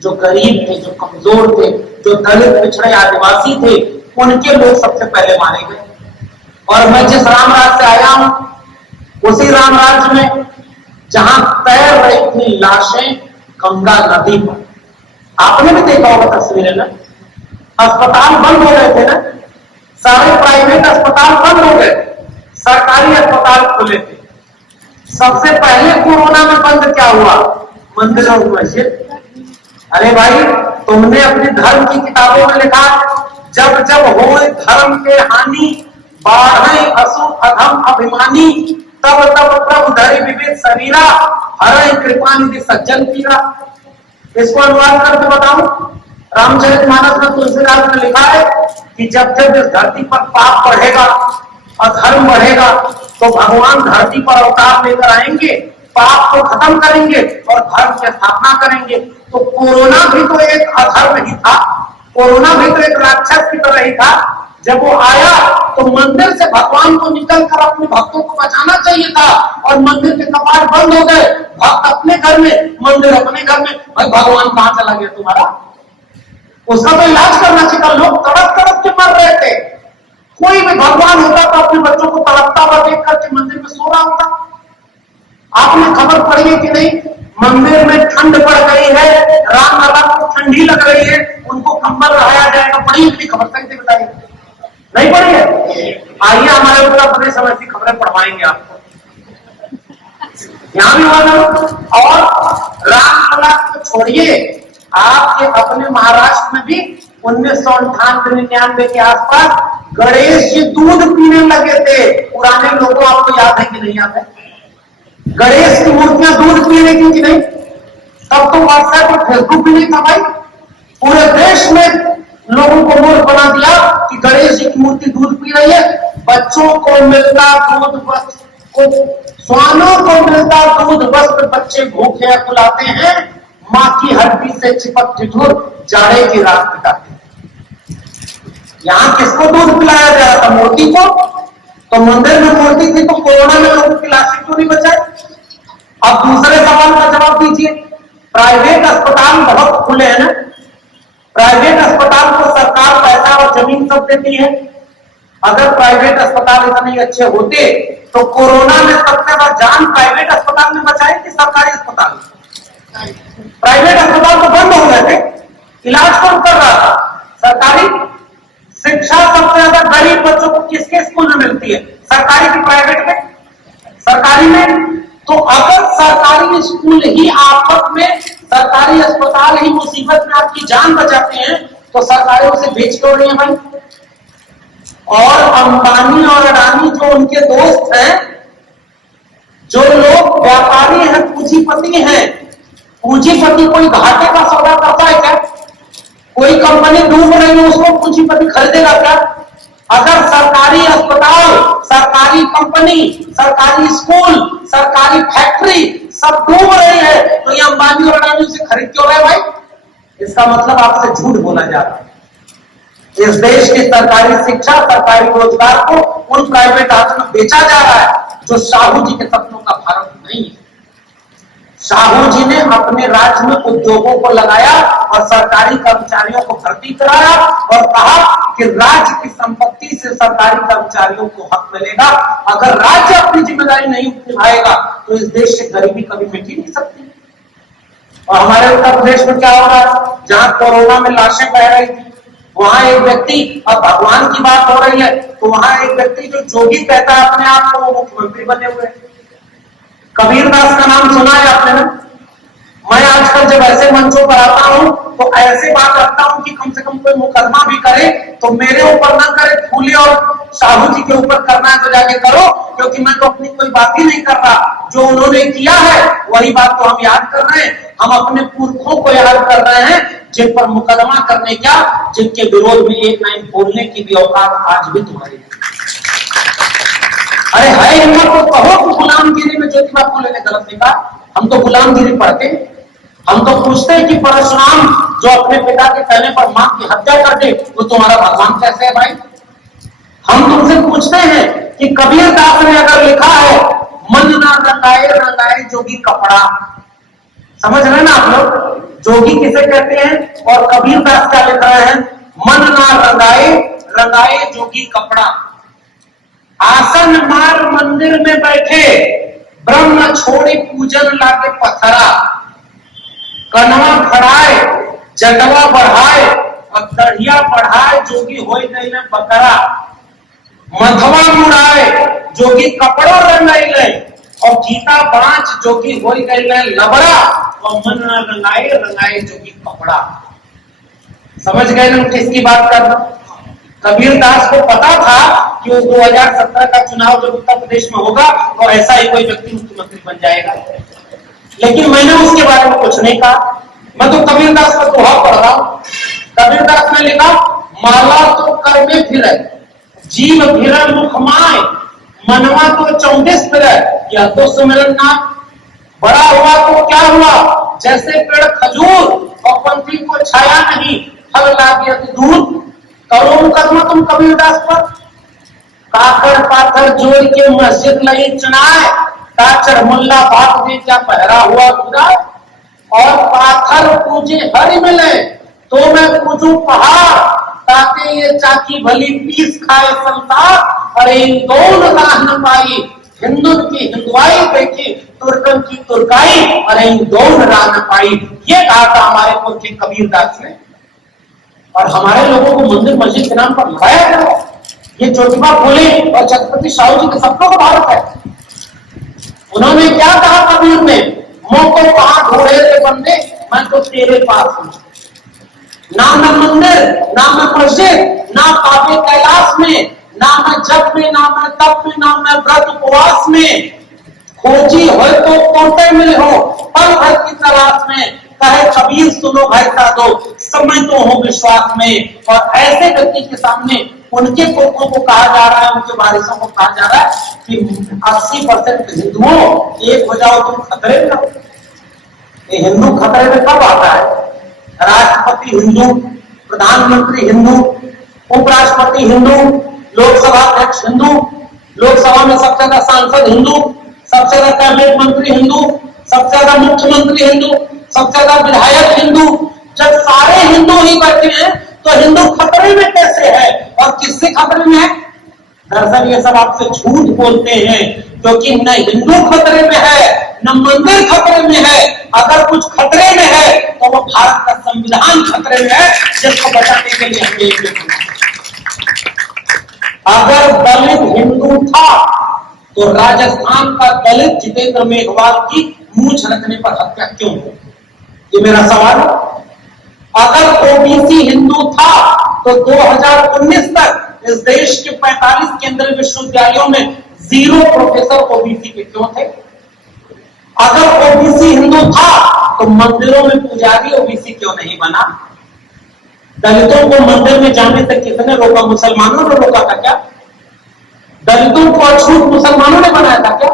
जो गरीब थे, जो कमजोर थे, जो दलित पिछड़े आदिवासी थे, उनके लोग सबसे पहले मारे गए। और मैं जिस रामराज से आया हूं, उसी रामराज में जहां तैर रही थी लाशें गंगा नदी पर, आपने भी देखा होगा तस्वीरें ना। अस्पताल बंद हो गए थे ना, सारे प्राइवेट अस्पताल बंद हो गए, सरकारी अस्पताल खुले थे। सबसे पहले कोरोना में बंद क्या हुआ? मंदिर और मस्जिद। अरे भाई, तुमने अपने धर्म की किताबों में लिखा, जब जब हो धर्म के हानि, बाढ़ असु अधम अभिमानी, तब तब प्रभु धरि विवेक शरीरा, हर कृपा निधि सज्जन पीरा। इसको अनुवाद करके बताऊं, रामचरितमानस में तुलसीदास ने लिखा है कि जब जब इस धरती पर पाप बढ़ेगा, अधर्म बढ़ेगा, तो भगवान धरती पर अवतार लेकर आएंगे, पाप को खत्म करेंगे और धर्म की स्थापना करेंगे। तो कोरोना भी तो एक अधर्म ही था, कोरोना भी तो एक राक्षस की तरह ही था। जब वो आया तो मंदिर से भगवान को निकलकर अपने भक्तों को बचाना चाहिए था, और मंदिर के कपाट बंद हो गए, भक्त अपने घर में, मंदिर अपने घर में। भाई भगवान कहां चला गया तुम्हारा? उसका तो इलाज करना चाहिए। लोग तड़प तड़प के मर रहे थे। कोई भी भगवान होता तो अपने बच्चों को तड़पता हुआ देख करके मंदिर में सो रहा होता। आपने खबर पढ़ी है कि नहीं? मंदिर में ठंड पड़ गई है, रामलला को ठंडी लग रही है, उनको कंबल लगाया जाएगा। पढ़ी है खबर? सही से बताइए, नहीं पढ़ी है? आइए हमारे उत्तर प्रदेश में ऐसी खबरें पढ़वाएंगे आपको। यहां भी हुआ। और रामलला को छोड़िए, आपके अपने महाराष्ट्र में भी 1998-99 के आसपास गणेश जी दूध पीने लगे थे। पुराने लोगों, आपको याद है कि नहीं याद है? गणेश की मूर्तियां दूध पी रही थी कि नहीं? तब तो व्हाट्सएप और फेसबुक भी नहीं था भाई। पूरे देश में लोगों को मूर्ख बना दिया कि गणेश जी की मूर्ति दूध पी रही है। बच्चों को मिलता दूध वस्त्र, स्वानों को मिलता दूध वस्त्र, बच्चे भूखे कुलाते हैं, मां की हड्डी से चिपक ठिठुर जाड़े की रात बिताते। यहां किसको दूध पिलाया जा रहा था? मूर्ति को। तो मंदिर में मूर्ति थी, तो कोरोना में लोगों की लाशें क्यों नहीं बचाई? अब दूसरे सवाल का जवाब दीजिए। प्राइवेट अस्पताल बहुत खुले हैं ना, प्राइवेट अस्पताल को सरकार पैसा और जमीन सब देती है। अगर प्राइवेट अस्पताल इतने अच्छे होते तो कोरोना में सबसे ज्यादा जान प्राइवेट अस्पताल में बचाए कि सरकारी अस्पताल में? प्राइवेट अस्पताल तो बंद हो गए थे, इलाज कौन कर रहा था? सरकारी। शिक्षा सबसे ज्यादा गरीब बच्चों को किसके स्कूल में मिलती है? सरकारी की प्राइवेट में? सरकारी में। तो अगर सरकारी स्कूल ही आफत में, सरकारी अस्पताल ही मुसीबत में आपकी जान बचाते हैं, तो सरकारें उसे बेच क्यों रही है भाई? और अंबानी और अडानी जो उनके दोस्त हैं, जो लोग व्यापारी हैं, पूंजीपति हैं, पूंजीपति कोई घाटे का सौदा करता है क्या? कोई कंपनी डूब रही है, उसको पूंजीपति खरीदेगा क्या? अगर सरकारी अस्पताल, सरकारी कंपनी, सरकारी स्कूल, सरकारी फैक्ट्री सब डूब रही है, तो ये अंबानी और अडानी से खरीद क्यों रहे भाई? इसका मतलब आपसे झूठ बोला जा रहा है। इस देश की सरकारी शिक्षा, सरकारी रोजगार को उन प्राइवेट हाथ में बेचा जा रहा है जो साहू जी के सपनों का भारत नहीं है। साहू जी ने अपने राज्य में उद्योगों को लगाया और सरकारी कर्मचारियों को भर्ती कराया और कहा कि राज्य की संपत्ति से सरकारी कर्मचारियों को हक मिलेगा। अगर राज्य अपनी जिम्मेदारी नहीं निभाएगा तो इस देश से गरीबी कभी मिट ही नहीं सकती। और हमारे उत्तर प्रदेश में क्या हो रहा है? जहां कोरोना में लाशें बह रही थी, वहां एक व्यक्ति, अब भगवान की बात हो रही है, तो वहां एक व्यक्ति जो जोगी कहता है अपने आप को, वो मुख्यमंत्री बने हुए। कबीरदास का नाम सुना है आपने ना? मैं आजकल जब ऐसे मंचों पर आता हूं तो ऐसे बात रखता हूं कि कम से कम कोई मुकदमा भी करे तो मेरे ऊपर ना करे, फूले और साहू जी के ऊपर करना है तो जाके करो, क्योंकि मैं तो अपनी कोई बात ही नहीं कर रहा। जो उन्होंने किया है वही बात तो हम याद कर रहे हैं। हम अपने पुरखों को याद कर रहे हैं जिन पर मुकदमा करने क्या, जिनके विरोध में एक लाइन बोलने की भी औकात आज भी तुम्हारी है। अरे है हिम्मत तो कहो कि गुलामगिरी में ज्योतिबा फूले ने गलत लिखा। हम तो गुलामगिरी पढ़ते, हम तो पूछते हैं कि परशुराम जो अपने पिता के कहने पर मां की हत्या कर दे वो तुम्हारा भगवान कैसे है भाई? हम तुमसे पूछते हैं कि कबीर दास ने अगर लिखा है मन ना रंगाए रंगाए जोगी कपड़ा, समझ रहे ना आप लोग? जोगी किसे कहते हैं और कबीर दास क्या लिख रहे हैं? मन ना रंगाए रंगाए जोगी कपड़ा। आसन मार मंदिर में बैठे ब्रह्म छोड़ी पूजन लाके पथरा, कन्वा खड़ाए जटवा बढ़ाए और दढ़िया बढ़ाए जोगी हो गई में बकरा, मथवा मुड़ाए जोगी कपड़ो रंगाइले और गीता बांच जोगी हो गई में लबड़ा और मन ना रंगाए रंगाए जोगी कपड़ा। समझ गए ना किसकी बात कर रहा हूं? कबीर दास को पता था कि उस 2017 का चुनाव जब उत्तर प्रदेश में होगा तो ऐसा ही कोई व्यक्ति मुख्यमंत्री बन जाएगा, लेकिन मैंने उसके बारे में कुछ नहीं कहा। मैं तो कबीर दास का दोहा पढ़ रहा हूं। कबीर दास ने लिखा माला तो कर में फिरे जीव फिरे मुख माए, मनवा तो 34 फिरे या तो सुमिरन नाम। बड़ा हुआ तो क्या हुआ जैसे पेड़ खजूर और पंथी को छाया नहीं फल लागे दूर। करो मुकदमा तुम कबीर दास पर, काकर पाथर जोड़ के मस्जिद लगी चुनाए, काचर मुल्ला बात दे क्या पहरा हुआ खुदा, और पाथर पूजे हरि मिले तो मैं पूजू पहाड़, ताकि ये चाकी भली पीस खाए संसार। अरे इन दोनों राह न पाई हिंदू की हिंदुआई देखी तुर्कन की तुर्काई, अरे इन दोनों राह न पाई। ये कहा था हमारे पुरखे कबीर दास ने। और हमारे लोगों को मंदिर मस्जिद के नाम पर लड़ाया गया। ये ज्योतिबा फूले और छत्रपति साहू जी के सपनों का भारत है। उन्होंने क्या कहा कबीर ने? मोह को कहां ढूंढे रे बंदे, मैं तो तेरे पास हूं। ना मैं मंदिर ना मैं मस्जिद ना पावे कैलाश में, ना मैं जप में ना मैं तप में ना मैं व्रत उपवास में, खोजी हो तो तोते मिले हो पल भर की तलाश में। कहे कबीर सुनो भाई साधो समय तो हो विश्वास में। और ऐसे व्यक्ति के सामने उनके पुरखों को कहा जा रहा है, उनके वारिसों को कहा जा रहा है कि 80% हिंदुओं एक हो जाओ तुम खतरे में हो। ये हिंदू खतरे में कब आता है? राष्ट्रपति हिंदू, प्रधानमंत्री हिंदू, उपराष्ट्रपति हिंदू, लोकसभा अध्यक्ष हिंदू, लोकसभा में सबसे ज्यादा सांसद हिंदू, सबसे ज्यादा कैबिनेट मंत्री हिंदू, सबसे ज्यादा मुख्यमंत्री हिंदू, सबसे ज्यादा विधायक हिंदू। जब सारे हिंदू ही बैठे हैं तो हिंदू खतरे में कैसे है? और किससे खतरे में है? दरअसल ये सब आपसे झूठ बोलते हैं, क्योंकि न हिंदू खतरे में है न मंदिर खतरे में है। अगर कुछ खतरे में है तो वो भारत का संविधान खतरे में है, जिसको बचाने के लिए हमें एक अगर दलित हिंदू था तो राजस्थान का दलित जितेंद्र मेघवाल की मूंछ रखने पर हत्या क्यों हो? ये मेरा सवाल है। अगर ओबीसी हिंदू था तो 2019 तक इस देश के 45 केंद्रीय विश्वविद्यालयों में 0 प्रोफेसर ओबीसी के क्यों थे? अगर ओबीसी हिंदू था तो मंदिरों में पुजारी ओबीसी क्यों नहीं बना? दलितों को मंदिर में जाने से किसने रोका? मुसलमानों ने रोका था क्या? दलितों को अछूत मुसलमानों ने बनाया था क्या?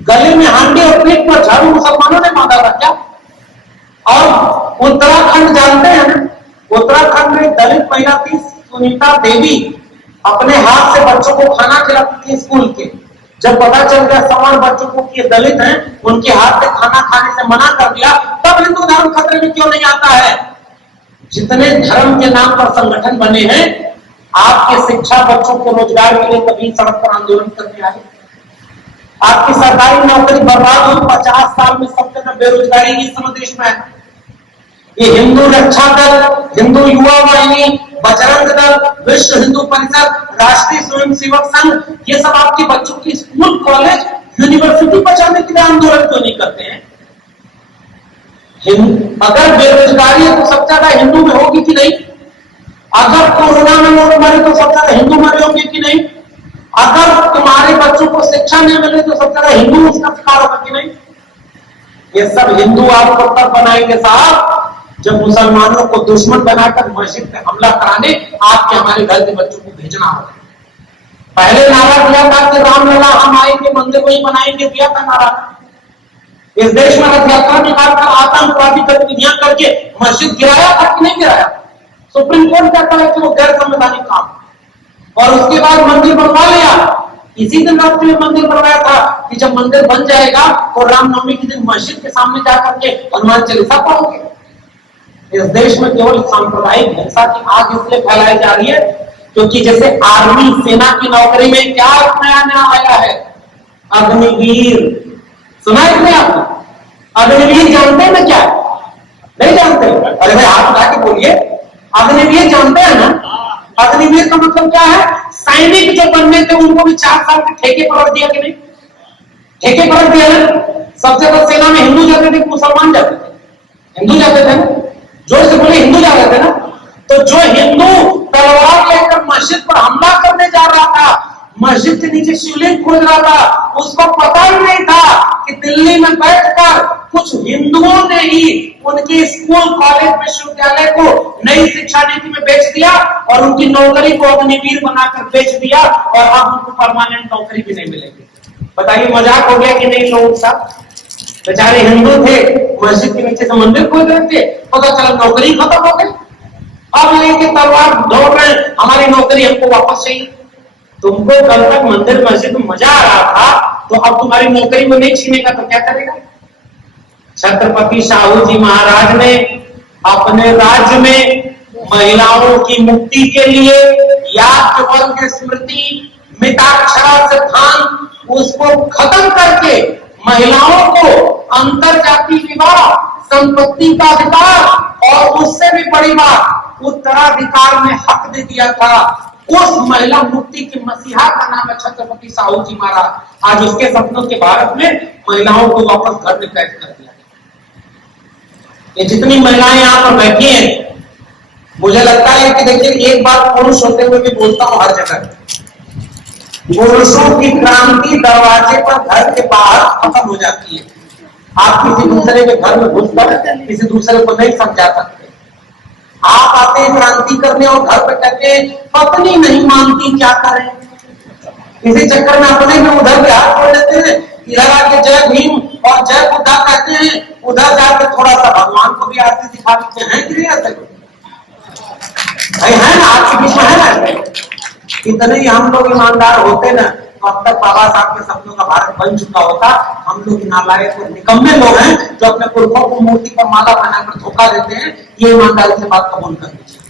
गले में हांडी और पीठ पर झाड़ू मुसलमानों ने बांधा था क्या? और उत्तराखंड जानते हैं ना, उत्तराखंड में दलित महिला थी सुनीता देवी, अपने हाथ से बच्चों को खाना खिलाती थी स्कूल के। जब पता चल गया समान बच्चों को कि दलित हैं, उनके हाथ से खाना खाने से मना कर दिया, तब हिंदू धर्म खतरे में क्यों नहीं आता है? जितने धर्म के नाम पर संगठन बने हैं, आपके शिक्षा बच्चों को रोजगार के लिए कभी सड़क पर आंदोलन करने आए? आपकी सरकारी नौकरी बर्बाद हुई, 50 साल में सबसे ज्यादा बेरोजगारी इस देश में है। ये हिंदू रक्षा दल, हिंदू युवा वाहिनी, बजरंग दल, विश्व हिंदू परिषद, राष्ट्रीय स्वयंसेवक संघ, ये सब आपके बच्चों की स्कूल कॉलेज यूनिवर्सिटी बचाने के लिए आंदोलन क्यों नहीं करते हैं? अगर बेरोजगारी है तो सबसे ज्यादा हिंदू में होगी कि नहीं? अगर कोरोना में लोग मरे तो सबसे ज्यादा हिंदू मरे होंगे कि नहीं? अगर तुम्हारे बच्चों को शिक्षा नहीं मिले तो सबसे ज्यादा हिंदू उसका शिकार होगा कि नहीं? ये सब हिंदू आपको तब बनाएंगे साहब जब मुसलमानों को दुश्मन बनाकर मस्जिद पे हमला कराने आपके हमारे घर के बच्चों को भेजना होगा। पहले नारा दिया था कि रामलला हम आएंगे मंदिर वही बनाएंगे, दिया था नारा। इस देश में रथ यात्रा निकालकर आतंकवादी गतिविधियां करके मस्जिद गिराया था कि नहीं गिराया? सुप्रीम कोर्ट कहता है कि वो गैर संवैधानिक काम, और उसके बाद मंदिर बनवा लिया। इसी दिन रात्रि में मंदिर बनवाया था कि जब मंदिर बन जाएगा तो रामनवमी के दिन मस्जिद के सामने जाकर के हनुमान चालीसा पढ़ोगे। इस देश में केवल सांप्रदायिक हिंसा की आग इसलिए फैलाई जा रही है क्योंकि जैसे आर्मी सेना की नौकरी में क्या नया नया आया है, अग्निवीर, सुना है आपने? अग्निवीर जानते हैं ना क्या? नहीं जानते? अरे भाई हाथ उठा के बोलिए, अग्निवीर जानते हैं ना? अग्निवीर का मतलब क्या है? सैनिक जो बनने थे उनको भी 4 साल के ठेके पर रख दिया कि नहीं? ठेके पर रख दिया ना। सबसे ज्यादा सेना में हिंदू जाते थे, मुसलमान जाते थे? हिंदू जाते थे ना। जोर से बोले, हिंदू जाते थे ना। तो जो हिंदू तलवार लेकर मस्जिद पर हमला करने जा रहा था, मस्जिद के नीचे शिवलिंग खोज रहा था, उसको पता ही नहीं था कि दिल्ली में बैठकर कुछ हिंदुओं ने ही उनके स्कूल, कॉलेज, विश्वविद्यालय को नई शिक्षा नीति में बेच दिया और उनकी नौकरी को अग्निवीर बनाकर बेच दिया, और अब उनको परमानेंट नौकरी भी नहीं मिलेगी। बताइए मजाक हो गया कि नहीं? लोगों का बेचारे हिंदू थे, मस्जिद के नीचे से मंदिर खोज रहे थे, पता चला नौकरी खत्म हो गई। अब लेके तलवार दौड़ रहे, हमारी नौकरी हमको वापस चाहिए। तुमको कल तक मंदिर मस्जिद में मजा आ रहा था, तो अब तुम्हारी नौकरी में नहीं छीनेगा तो क्या करेगा? छत्रपति शाहू जी महाराज ने अपने राज्य में महिलाओं की मुक्ति के लिए याज्ञवल्क्य स्मृति मिताक्षरा सिद्धांत उसको खत्म करके महिलाओं को अंतर जाति विवाह, संपत्ति का अधिकार और उससे भी बड़ी बात उत्तराधिकार में हक दे दिया था। उस महिला मुक्ति के मसीहा का नाम है छत्रपति साहू जी महाराज। आज उसके सपनों के भारत में महिलाओं को वापस घर में कैद कर दिया। ये जितनी महिलाएं यहां पर बैठी हैं, मुझे लगता है कि देखिए, एक बात पुरुष होते हुए भी बोलता हूं हर जगह, पुरुषों की क्रांति दरवाजे पर घर के बाहर खत्म हो जाती है। आप किसी दूसरे के घर में घुसकर किसी दूसरे को नहीं समझा सकते। आप आते हैं क्रांति करने और घर पे कहते हैं पत्नी नहीं मानती, क्या करें? इसी चक्कर में अपने में उधर भी हाथ जोड़ लेते हैं, इधर आके जय भीम और जय बुद्धा कहते हैं, उधर जाकर थोड़ा सा भगवान को भी आरती दिखा देते हैं। क्रिया है ना, आपके बीच में है ना? इतने ही हम लोग ईमानदार होते ना, तो अब तक बाबा साहब के सपनों का भारत बन चुका होता। हम लोग नालायक और निकम्मे लोग हैं जो अपने पुरखों को मूर्ति पर माला बनाकर धोखा देते हैं। ये ईमानदारी से बात कबूल कर लीजिए।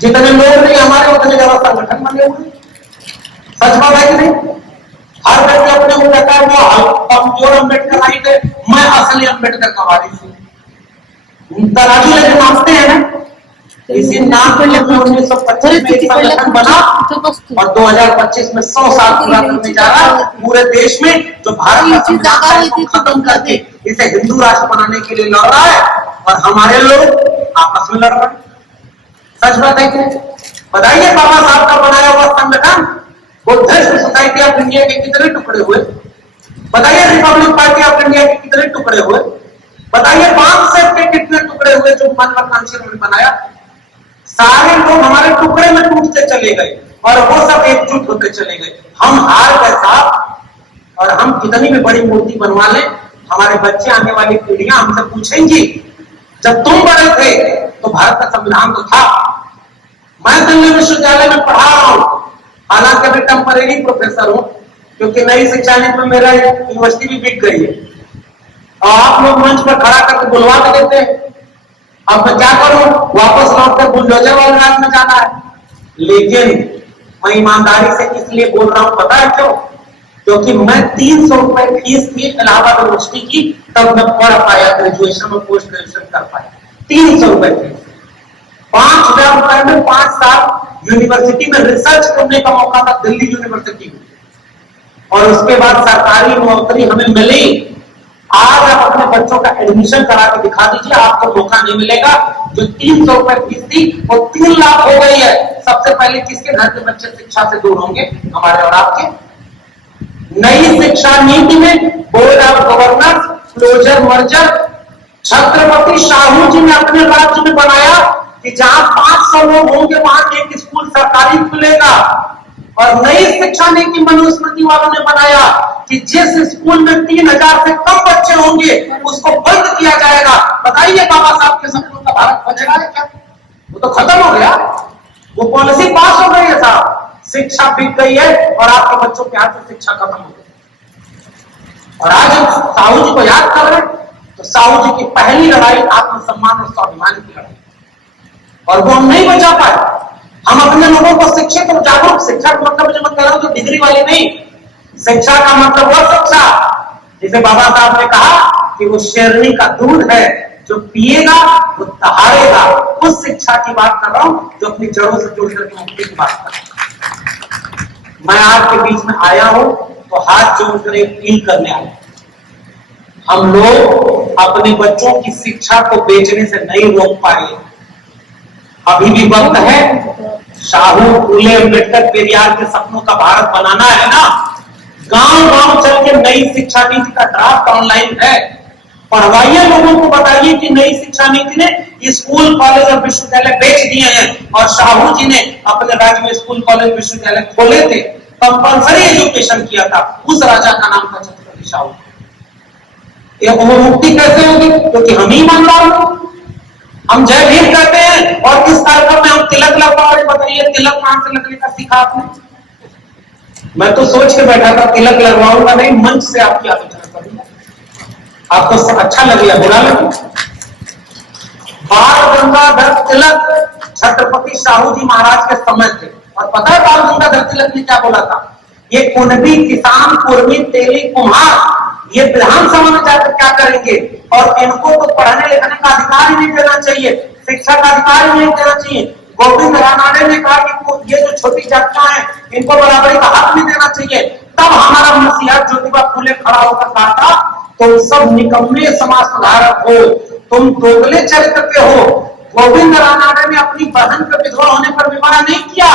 जितने लोग नहीं हमारे, उतने ज्यादा संगठन बने हुए। सच बात है कि नहीं? हर व्यक्ति अपने को कहता है वो कमजोर अम्बेडकर राइट है, मैं असली अम्बेडकर का वारिस हूं। तराजू लेके नाचते हैं ना, इसी नाम पे 1925 में एक संगठन बना और 2025 में 100 साल पूरा करने जा रहा है पूरे देश में, जो भारत का संविधान को खत्म करके इसे हिंदू राष्ट्र बनाने के लिए लड़ रहा है, और हमारे लोग आपस में लड़ रहे हैं। सच बात है कि बताइए, बाबा साहब का बनाया हुआ संगठन बुद्धिस्ट सोसाइटी ऑफ इंडिया के कितने टुकड़े हुए? बताइए, रिपब्लिक पार्टी ऑफ इंडिया के कितने टुकड़े हुए? बताइए, बांग्लादेश के कितने टुकड़े हुए जो मनमोहन ने बनाया? सारे लोग हमारे टुकड़े में टूटते चले गए और वो सब एकजुट होते चले गए। हम हार गए साहब, और हम कितनी भी बड़ी मूर्ति बनवा लें, हमारे बच्चे, आने वाली पीढ़ियां हमसे पूछेंगी जब तुम बड़े थे तो भारत का संविधान तो था। मैं दिल्ली विश्वविद्यालय में पढ़ा रहा हूं, हालांकि अभी टेम्परेरी प्रोफेसर हूं क्योंकि नई शिक्षा नीति में मेरा यूनिवर्सिटी भी बिक गई है, और आप लोग मंच पर खड़ा करके बुलवा देते हैं। अब मैं क्या करूं? वापस लौटकर बुलडोजर वाले राज में जाना है। लेकिन मैं ईमानदारी से इसलिए बोल रहा हूं, पता है क्यों? क्योंकि मैं 300 रुपए फीस थी इलाहाबाद यूनिवर्सिटी की, तब मैं पढ़ पाया, ग्रेजुएशन और पोस्ट ग्रेजुएशन कर पाया। 300 रुपए फीस, 5000 रुपए में 5 साल यूनिवर्सिटी में रिसर्च करने का मौका था दिल्ली यूनिवर्सिटी में, और उसके बाद सरकारी नौकरी हमें मिली। आज आप अपने बच्चों का एडमिशन करा के दिखा दीजिए, आपको मौका नहीं मिलेगा। जो 300 रुपए फीस थी वो 3 लाख हो गई है। सबसे पहले किसके घर के बच्चे शिक्षा से दूर होंगे? हमारे और आपके। नई शिक्षा नीति में board of governors, closure, merger Chhatrapati Shahu ji ने अपने राज्य में बनाया कि जहां 500 लोग होंगे वहां एक स्कूल सरकारी खुलेगा। और नई शिक्षा नीति मनुस्मृति वालों ने बनाया कि जिस स्कूल में 3000 से कम बच्चे होंगे उसको बंद किया जाएगा। बताइए बाबा साहब के सपनों का भारत बच रहा है क्या? वो तो खत्म हो गया, वो पॉलिसी पास हो गई है साहब, शिक्षा बिक गई है और आपके बच्चों के हाथ से शिक्षा खत्म हो गई। और आज हम साहू जी को याद कर रहे हैं, तो साहू जी की पहली लड़ाई आत्मसम्मान और स्वाभिमान की लड़ाई, और वो हम नहीं बचा पाए। हम अपने लोगों को शिक्षित और जागरूक, शिक्षा का मतलब मैं कह रहा हूं तो डिग्री वाली नहीं, शिक्षा का मतलब वह शिक्षा जिसे बाबा साहब ने कहा कि वो शेरनी का दूध है, जो पिएगा वो तहारेगा। उस शिक्षा की बात कर रहा हूं जो अपनी जड़ों से जुड़ करके मुक्ति की बात कर रहा हूं। मैं आपके बीच में आया हूं तो हाथ जोड़कर अपील करने आया। हम लोग अपने बच्चों की शिक्षा को बेचने से नहीं रोक पाए। अभी भी वक्त है, साहू फूले अम्बेडकर पेरियार के सपनों का भारत बनाना है ना। गांव गांव चल के नई शिक्षा नीति का ड्राफ्ट ऑनलाइन है, पढ़वाइए, लोगों को बताइए कि नई शिक्षा नीति ने स्कूल कॉलेज और विश्वविद्यालय बेच दिए हैं और साहू जी ने अपने राज्य में स्कूल कॉलेज विश्वविद्यालय खोले थे, कंपल्सरी एजुकेशन किया था। उस राजा का नाम था छत्रपति साहू। ये मुक्ति कैसे होगी? क्योंकि हम ही ईमानदार लोग, हम जय भीम कहते हैं और इस कार्यक्रम में हम तिलक लगवा रहे। बताइए तिलक कहां से लगने का सीखा आपने? मैं तो सोच के बैठा था तिलक लगवाऊंगा नहीं, मंच से आपकी आलोचना करूंगा, आपको अच्छा लगेगा बुरा लगेगा। बाल गंगाधर तिलक छत्रपति साहू जी महाराज के समय थे, और पता है बाल गंगाधर तिलक ने क्या बोला था? ये कुणबी किसान कुर्मी तेली कुम्हार ये विधानसभा में जाकर क्या करेंगे, और इनको तो पढ़ने लिखने का अधिकार ही नहीं देना चाहिए, शिक्षा का अधिकार ही नहीं देना चाहिए। गोविंद रानड़े ने कहा कि ये जो छोटी जातियां हैं इनको बराबरी का हक नहीं देना चाहिए। तब हमारा मसीहा ज्योतिबा फूले खड़ा होकर कहा था, तुम सब निकम्मे समाज सुधारक हो, तुम दोगले चरित्र के हो। गोविंद रानड़े ने अपनी बहन के विधवा होने पर विवाह नहीं किया,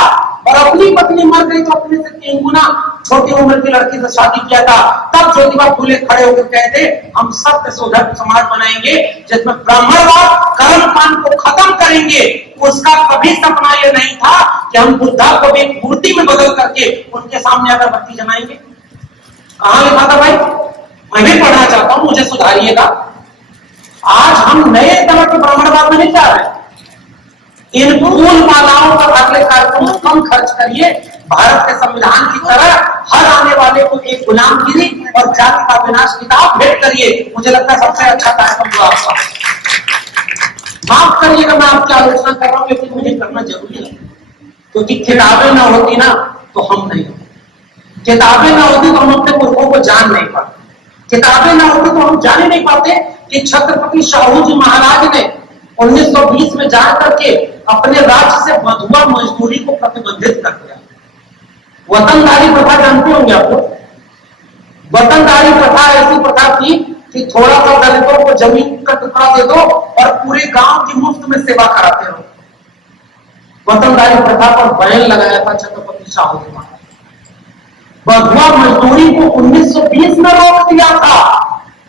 और अपनी पत्नी मर गई तो अपने से 3 गुना छोटी उम्र की लड़की से शादी किया था। तब ज्योतिबा फूले खड़े होकर कहते, हम सत्य शोधक समाज बनाएंगे जिसमें ब्राह्मणवाद कर्मकांड को खत्म करेंगे। उसका कभी सपना यह नहीं था कि हम बुद्धा को भी मूर्ति में बदल करके उनके सामने अगरबत्ती जलाएंगे। कहां लिखा था भाई? मैं भी पढ़ना चाहता हूं, मुझे सुधारिएगा। आज हम नए तरह के ब्राह्मणवाद में नहीं जा रहे। इन फूल मालाओं पर अगले कार्यक्रम में कम खर्च करिए। भारत के संविधान की तरह हर आने वाले को एक गुलामगिरी और जाति का विनाश किताब भेंट करिए। मुझे लगता है सबसे अच्छा कार्यक्रम जो आपका। माफ करिएगा मैं आपकी आलोचना कर रहा हूं, लेकिन मुझे करना जरूरी है, क्योंकि किताबें ना होती ना तो हम नहीं होते, किताबें ना होती तो हम अपने पुरखों को जान नहीं पाते, किताबें ना होती तो हम जान ही नहीं पाते कि छत्रपति साहू जी महाराज ने 1920 में जाकर के अपने राज्य से बंधुआ मजदूरी को प्रतिबंधित कर दिया। वतनदारी प्रथा जानते होंगे आप लोग। वतनदारी प्रथा ऐसी प्रथा थी कि थोड़ा सा दलितों को जमीन का टुकड़ा दे दो और पूरे गांव की मुफ्त में सेवा कराते रहो। वतनदारी प्रथा पर बैन लगाया था छत्रपति साहू जी महाराज। बंधुआ मजदूरी को 1920 में रोक दिया था,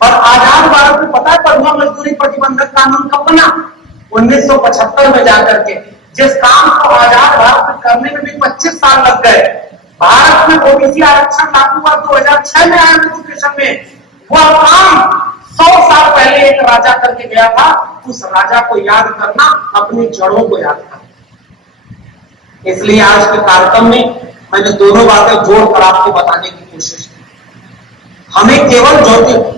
और आजाद भारत में पता है बंधुआ मजदूरी प्रतिबंधक कानून कब बना? 1975 में जाकर के। जिस काम को आजाद भारत में करने में भी 25 साल लग गए। भारत में ओबीसी आरक्षण लागू हुआ 2006 में आया एजुकेशन में। वह काम 100 साल पहले एक राजा करके गया था। उस राजा को याद करना, अपनी जड़ों को याद करना। इसलिए आज के कार्यक्रम में मैंने दोनों बातें जोड़कर आपको बताने की कोशिश की। हमें केवल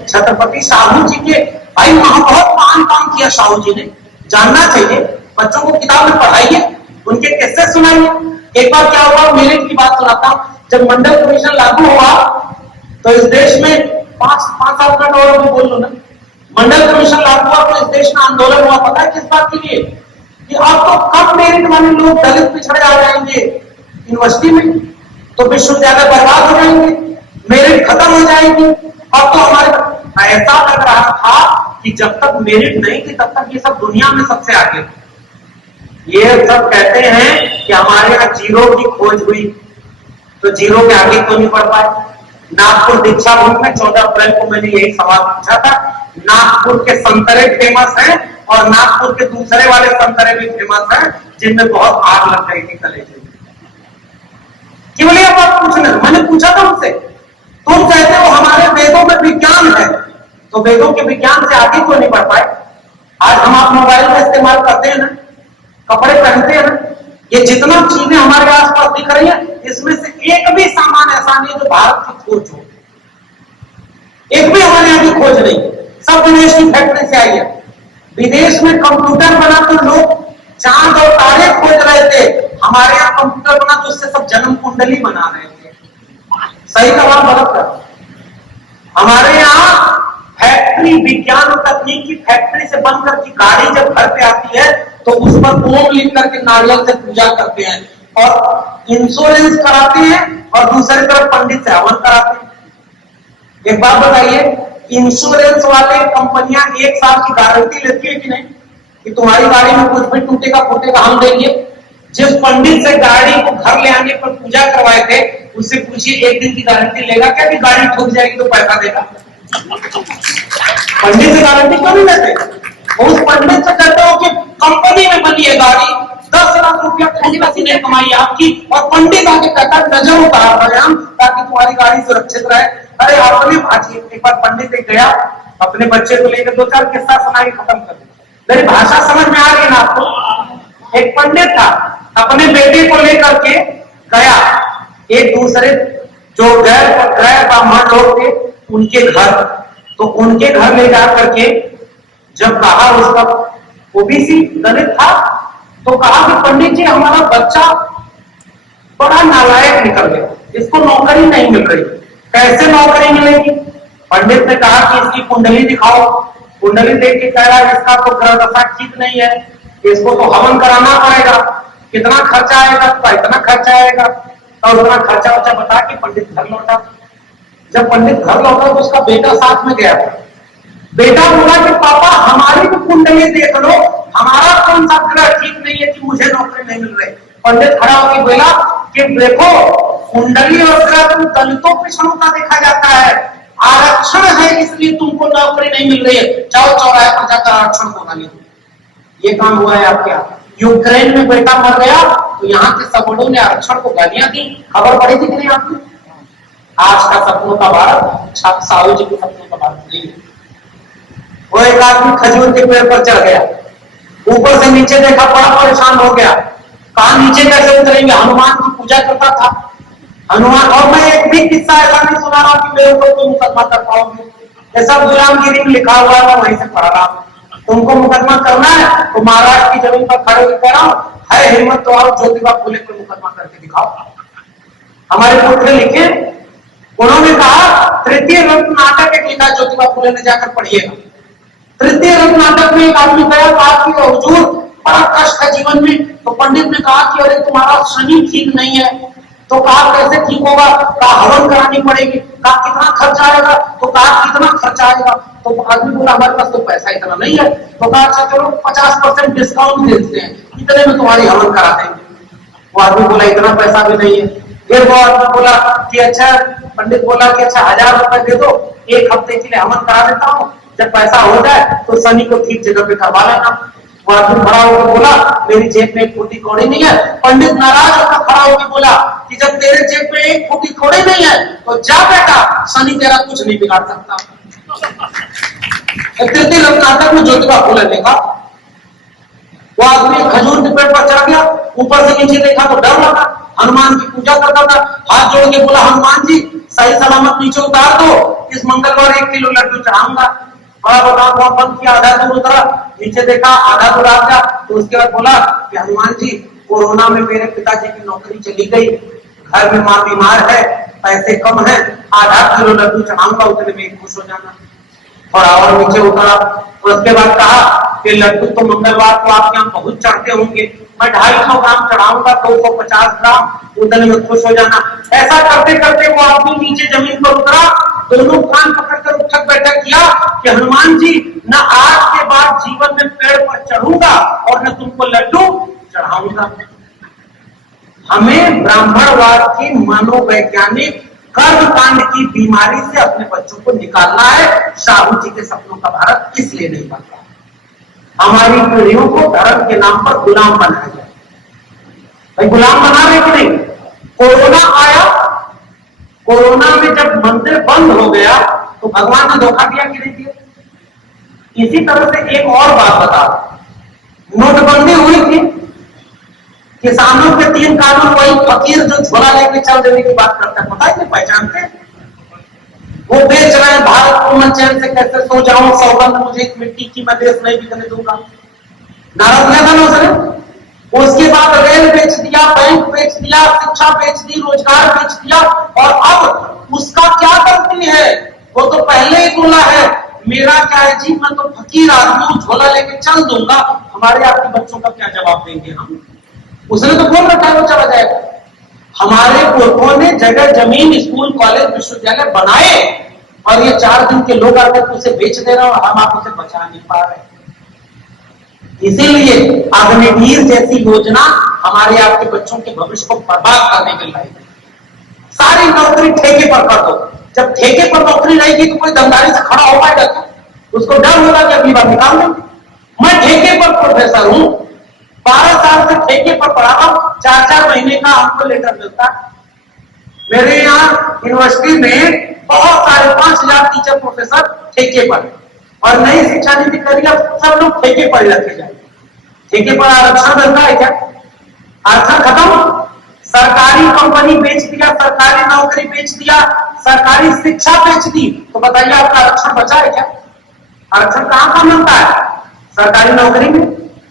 छत्रपति साहू जी के भाई बहुत महान काम किया साहू जी ने, जानना चाहिए। बच्चों को किताब में पढ़ाइए, उनके किस्से सुनाइए। एक बार क्या हुआ, मेरिट की बात सुनाता हूं। जब मंडल कमीशन लागू हुआ तो इस देश में 5-7 मिनट और भी बोल लो ना। मंडल कमीशन लागू हुआ तो इस देश में आंदोलन हुआ। पता है किस बात के लिए? कि अब तो कम मेरिट वाले लोग दलित पिछड़े आ जाएंगे यूनिवर्सिटी में, तो विश्वविद्यालय बर्बाद हो जाएंगे, मेरिट खत्म हो जाएगी। अब तो हमारे ऐसा लग रहा था कि जब तक मेरिट नहीं थी तब तक ये सब दुनिया में सबसे आगे। ये सब कहते हैं कि हमारे यहाँ जीरो की खोज हुई, तो जीरो के आगे क्यों नहीं बढ़ पाए? नागपुर दीक्षा भूमि में 14 अप्रैल को मैंने यही सवाल पूछा था। नागपुर के संतरे फेमस हैं और नागपुर के दूसरे वाले संतरे भी फेमस हैं, जिनमें बहुत आग लग गई थी कलेजे में। केवल ये बात पूछना। मैंने पूछा था उनसे, तुम कहते हो हमारे वेदों में विज्ञान है, तो वेदों के विज्ञान से आगे क्यों नहीं बढ़ पाए? आज हम आप मोबाइल का इस्तेमाल करते हैं ना, कपड़े पहनते हैं ना, ये जितना चीजें हमारे आसपास दिख रही है, इसमें से एक भी सामान ऐसा नहीं जो भारत की खोज हो, एक भी हमारे यहाँ की खोज नहीं, सब विदेश की फैक्ट्री से आई है। विदेश में कंप्यूटर बना तो लोग चांद और तारे खोज रहे थे, हमारे यहाँ कंप्यूटर बना तो उससे सब जन्म कुंडली बना रहे थे। सही का बात गलत कर। हमारे यहाँ फैक्ट्री, विज्ञान और तकनीक की फैक्ट्री से बनकर की गाड़ी जब घर पे आती है तो उस पर ओम लिख करके नारियल से पूजा करते हैं और इंश्योरेंस कराते हैं, और दूसरी तरफ पंडित से हवन कराते हैं। एक बात बताइए, इंश्योरेंस वाले कंपनियां 1 साल की गारंटी लेती है कि नहीं, कि तुम्हारी गाड़ी में कुछ भी टूटेगा फूटेगा हम देंगे? जिस पंडित से गाड़ी को घर ले आने पर पूजा करवाए थे, उससे पूछिए 1 दिन की गारंटी लेगा क्या कि गाड़ी ठुक जाएगी तो पैसा देगा? पंडित से गारंटी क्यों नहीं लेते? उस पंडित से कहते हो कि कंपनी में बनी है गाड़ी, 10 लाख रुपया खाली वसी ने कमाई आपकी, और पंडित आके कहता नजर उतार रहे हम ताकि तुम्हारी गाड़ी सुरक्षित रहे। अरे आपने एक बार पंडित एक गया, अपने बच्चे को लेकर 2-4 किस्सा सुना के खत्म कर दिया। मेरी भाषा समझ में आ रही है ना आपको? एक पंडित था, अपने बेटे को लेकर के गया एक दूसरे जो गैर ब्राह्मण लोग थे उनके घर, तो उनके घर ले जा करके जब कहा, उसका ओबीसी दलित था, तो कहा कि पंडित जी हमारा बच्चा बड़ा नालायक निकल गया, इसको नौकरी नहीं मिल रही, कैसे नौकरी मिलेगी? पंडित ने कहा कि इसकी कुंडली दिखाओ। कुंडली देख के कह रहा है इसका तो ग्रह दशा ठीक नहीं है, इसको तो हवन कराना पड़ेगा। कितना खर्चा आएगा? तो इतना खर्चा आएगा, और उतना खर्चा वर्चा बता के पंडित घर लौटा। जब पंडित घर लौटा तो उसका बेटा साथ में गया था। बेटा बोला कि पापा हमारी भी कुंडली देख लो, हमारा कौन सा ग्रह ठीक नहीं है कि मुझे नौकरी नहीं मिल रही। पंडित खड़ा होकर बोला कि देखो कुंडली और ग्रह तो दलितों पिछड़ों का देखा जाता है, आरक्षण है इसलिए तुमको नौकरी नहीं मिल रही है, जाओ चौराहे पर जाकर आरक्षण को बना लो। ये काम हुआ है आपके यहाँ। यूक्रेन में बेटा मर गया तो यहाँ के सबड़ों ने आरक्षण को गालियां दी, खबर पड़ी थी कि नहीं आपने? आज का सपनों का भारत साहू जी के सपनों का भारत नहीं है। वो एक आदमी खजूर के पेड़ पर चढ़ गया, ऊपर से नीचे देखा, बड़ा परेशान हो गया, कहा नीचे कैसे उतरेंगे? हनुमान की पूजा करता था हनुमान। और मैं एक भी किस्सा ऐसा नहीं सुना रहा कि मेरे ऊपर तुम मुकदमा कर पाओगे, ऐसा गुलामगिरी में लिखा हुआ है, वहीं से पढ़ रहा हूं। तुमको मुकदमा करना है तो महाराष्ट्र की जमीन पर खड़े होकर कह रहा हूं, है हिम्मत तो आओ ज्योतिबा फुले पर मुकदमा करके दिखाओ। हमारे पुत्र लिखे, उन्होंने कहा तृतीय रत्न नाटक एक लिखा ज्योतिबा फुले ने, जाकर पढ़िएगा। तृतीय रत्न नाटक में एक आदमी गया, कहा कि हुजूर बड़ा कष्ट है जीवन में। तो पंडित ने कहा कि अरे तुम्हारा शनि ठीक नहीं है। तो कहा कैसे ठीक होगा? कहा हवन करानी पड़ेगी। कहा कितना खर्चा आएगा? तो कहा कितना खर्चा आएगा? तो आदमी बोला हमारे पास तो पैसा इतना नहीं है। तो कहा अच्छा चलो 50% डिस्काउंट दे देते हैं, इतने में तुम्हारी हवन करा देंगे। वो आदमी बोला इतना पैसा भी नहीं है। फिर वो आदमी बोला कि अच्छा, पंडित बोला कि अच्छा 1000 रुपए दे दो, 1 हफ्ते के लिए हवन करा देता हूँ, जब पैसा हो जाए तो शनि को ठीक जगह पे करवा लेना। वो आदमी खड़ा होकर बोला मेरी जेब में 1 फूटी कौड़ी नहीं है। पंडित नाराज होकर खड़ा होकर बोला कि जब तेरे जेब में 1 फूटी कौड़ी नहीं है तो जा बेटा, शनि तेरा कुछ नहीं बिगाड़ सकता। तृतीय रत्नाकर में ज्योतिबा फुले देखा, वो आदमी खजूर के पेड़ पर चढ़ गया, ऊपर से नीचे देखा तो डर लगा, हनुमान की पूजा करता था, हाथ जोड़ के बोला हनुमान जी सही सलामत नीचे उतार दो, इस मंगलवार 1 किलो लड्डू चढ़ाऊंगा। बड़ा बता बंद किया, आधा दूर उतरा, नीचे देखा आधा दूर आ गया। तो उसके बाद बोला कि हनुमान जी कोरोना में मेरे पिताजी की नौकरी चली गई, घर में माँ बीमार है, पैसे कम है, आधा किलो लड्डू चढ़ाऊंगा, उतने में खुश हो जाना। और नीचे उतरा, उसके बाद कहा कि लड्डू तो मंगलवार को आपके यहाँ बहुत चढ़ते होंगे, मैं 250 ग्राम चढ़ाऊंगा, 250 ग्राम, उतने में खुश हो जाना। ऐसा करते करते वो आदमी नीचे जमीन पर उतरा, दोनों कान पकड़कर उठक बैठक किया कि हनुमान जी न आज के बाद जीवन में पेड़ पर चढ़ूंगा और न तुमको लड्डू चढ़ाऊंगा। हमें ब्राह्मणवाद की मनोवैज्ञानिक कर्मकांड की बीमारी से अपने बच्चों को निकालना है। साहू जी के सपनों का भारत इसलिए नहीं बनता, हमारी पीढ़ियों को धर्म के नाम पर गुलाम बनाया जाए। भाई गुलाम बना रहे कि नहीं? कोरोना आया, कोरोना में जब मंदिर बंद हो गया तो भगवान ने धोखा दिया कि नहीं दिया? इसी तरह से एक और बात बता, नोटबंदी हुई थी, किसानों के 3 कानून, वही फकीर जो झोला लेके चल देने की बात करता है, पता है नहीं, पहचानते हैं? वो बेच रहे हैं भारत को, मैं चैन से कैसे सो जाऊं, सौगंध मुझे एक मिट्टी की, मैं देश नहीं बिकने दूंगा, नारा दिया था ना उसने। उसके बाद रेल बेच दिया, बैंक बेच दिया, शिक्षा बेच दी, रोजगार बेच दिया, और अब उसका क्या गलती है? वो तो पहले ही बोला है, मेरा क्या है जी, मैं तो फकीर आदमी हूं, झोला लेके चल दूंगा, हमारे आपके बच्चों का क्या जवाब देंगे हम? उसने तो बोल रखा है वो चला जाएगा। हमारे पुरखों ने जगह जमीन, स्कूल, कॉलेज, विश्वविद्यालय बनाए, और ये 4 दिन के लोग आकर उसे बेच दे रहे, और हम आप उसे बचा नहीं पा रहे। इसीलिए अग्निवीर जैसी योजना हमारे आपके बच्चों के भविष्य को बर्बाद करने के लिए, सारी नौकरी ठेके पर कर दो। जब ठेके पर नौकरी रहेगी तो कोई दमदारी से खड़ा हो पाएगा क्या? उसको डर होगा कि अगली बार निकाल देंगे। मैं ठेके पर प्रोफेसर हूं, 12 साल से ठेके पर पढ़ा रहा हूं, 4-4 महीने का हमको लेटर मिलता है। मेरे यहाँ यूनिवर्सिटी में बहुत सारे 5000 टीचर प्रोफेसर ठेके पर, और नई शिक्षा नीति करी, सब लोग ठेके पर रखे जाए। ठेके पर आरक्षण मिलता है क्या? आरक्षण खत्म। सरकारी कंपनी बेच दिया, सरकारी नौकरी बेच दिया, सरकारी शिक्षा बेच दी, तो बताइए आपका आरक्षण बचा है क्या? आरक्षण कहां कहां मिलता है? सरकारी नौकरी में,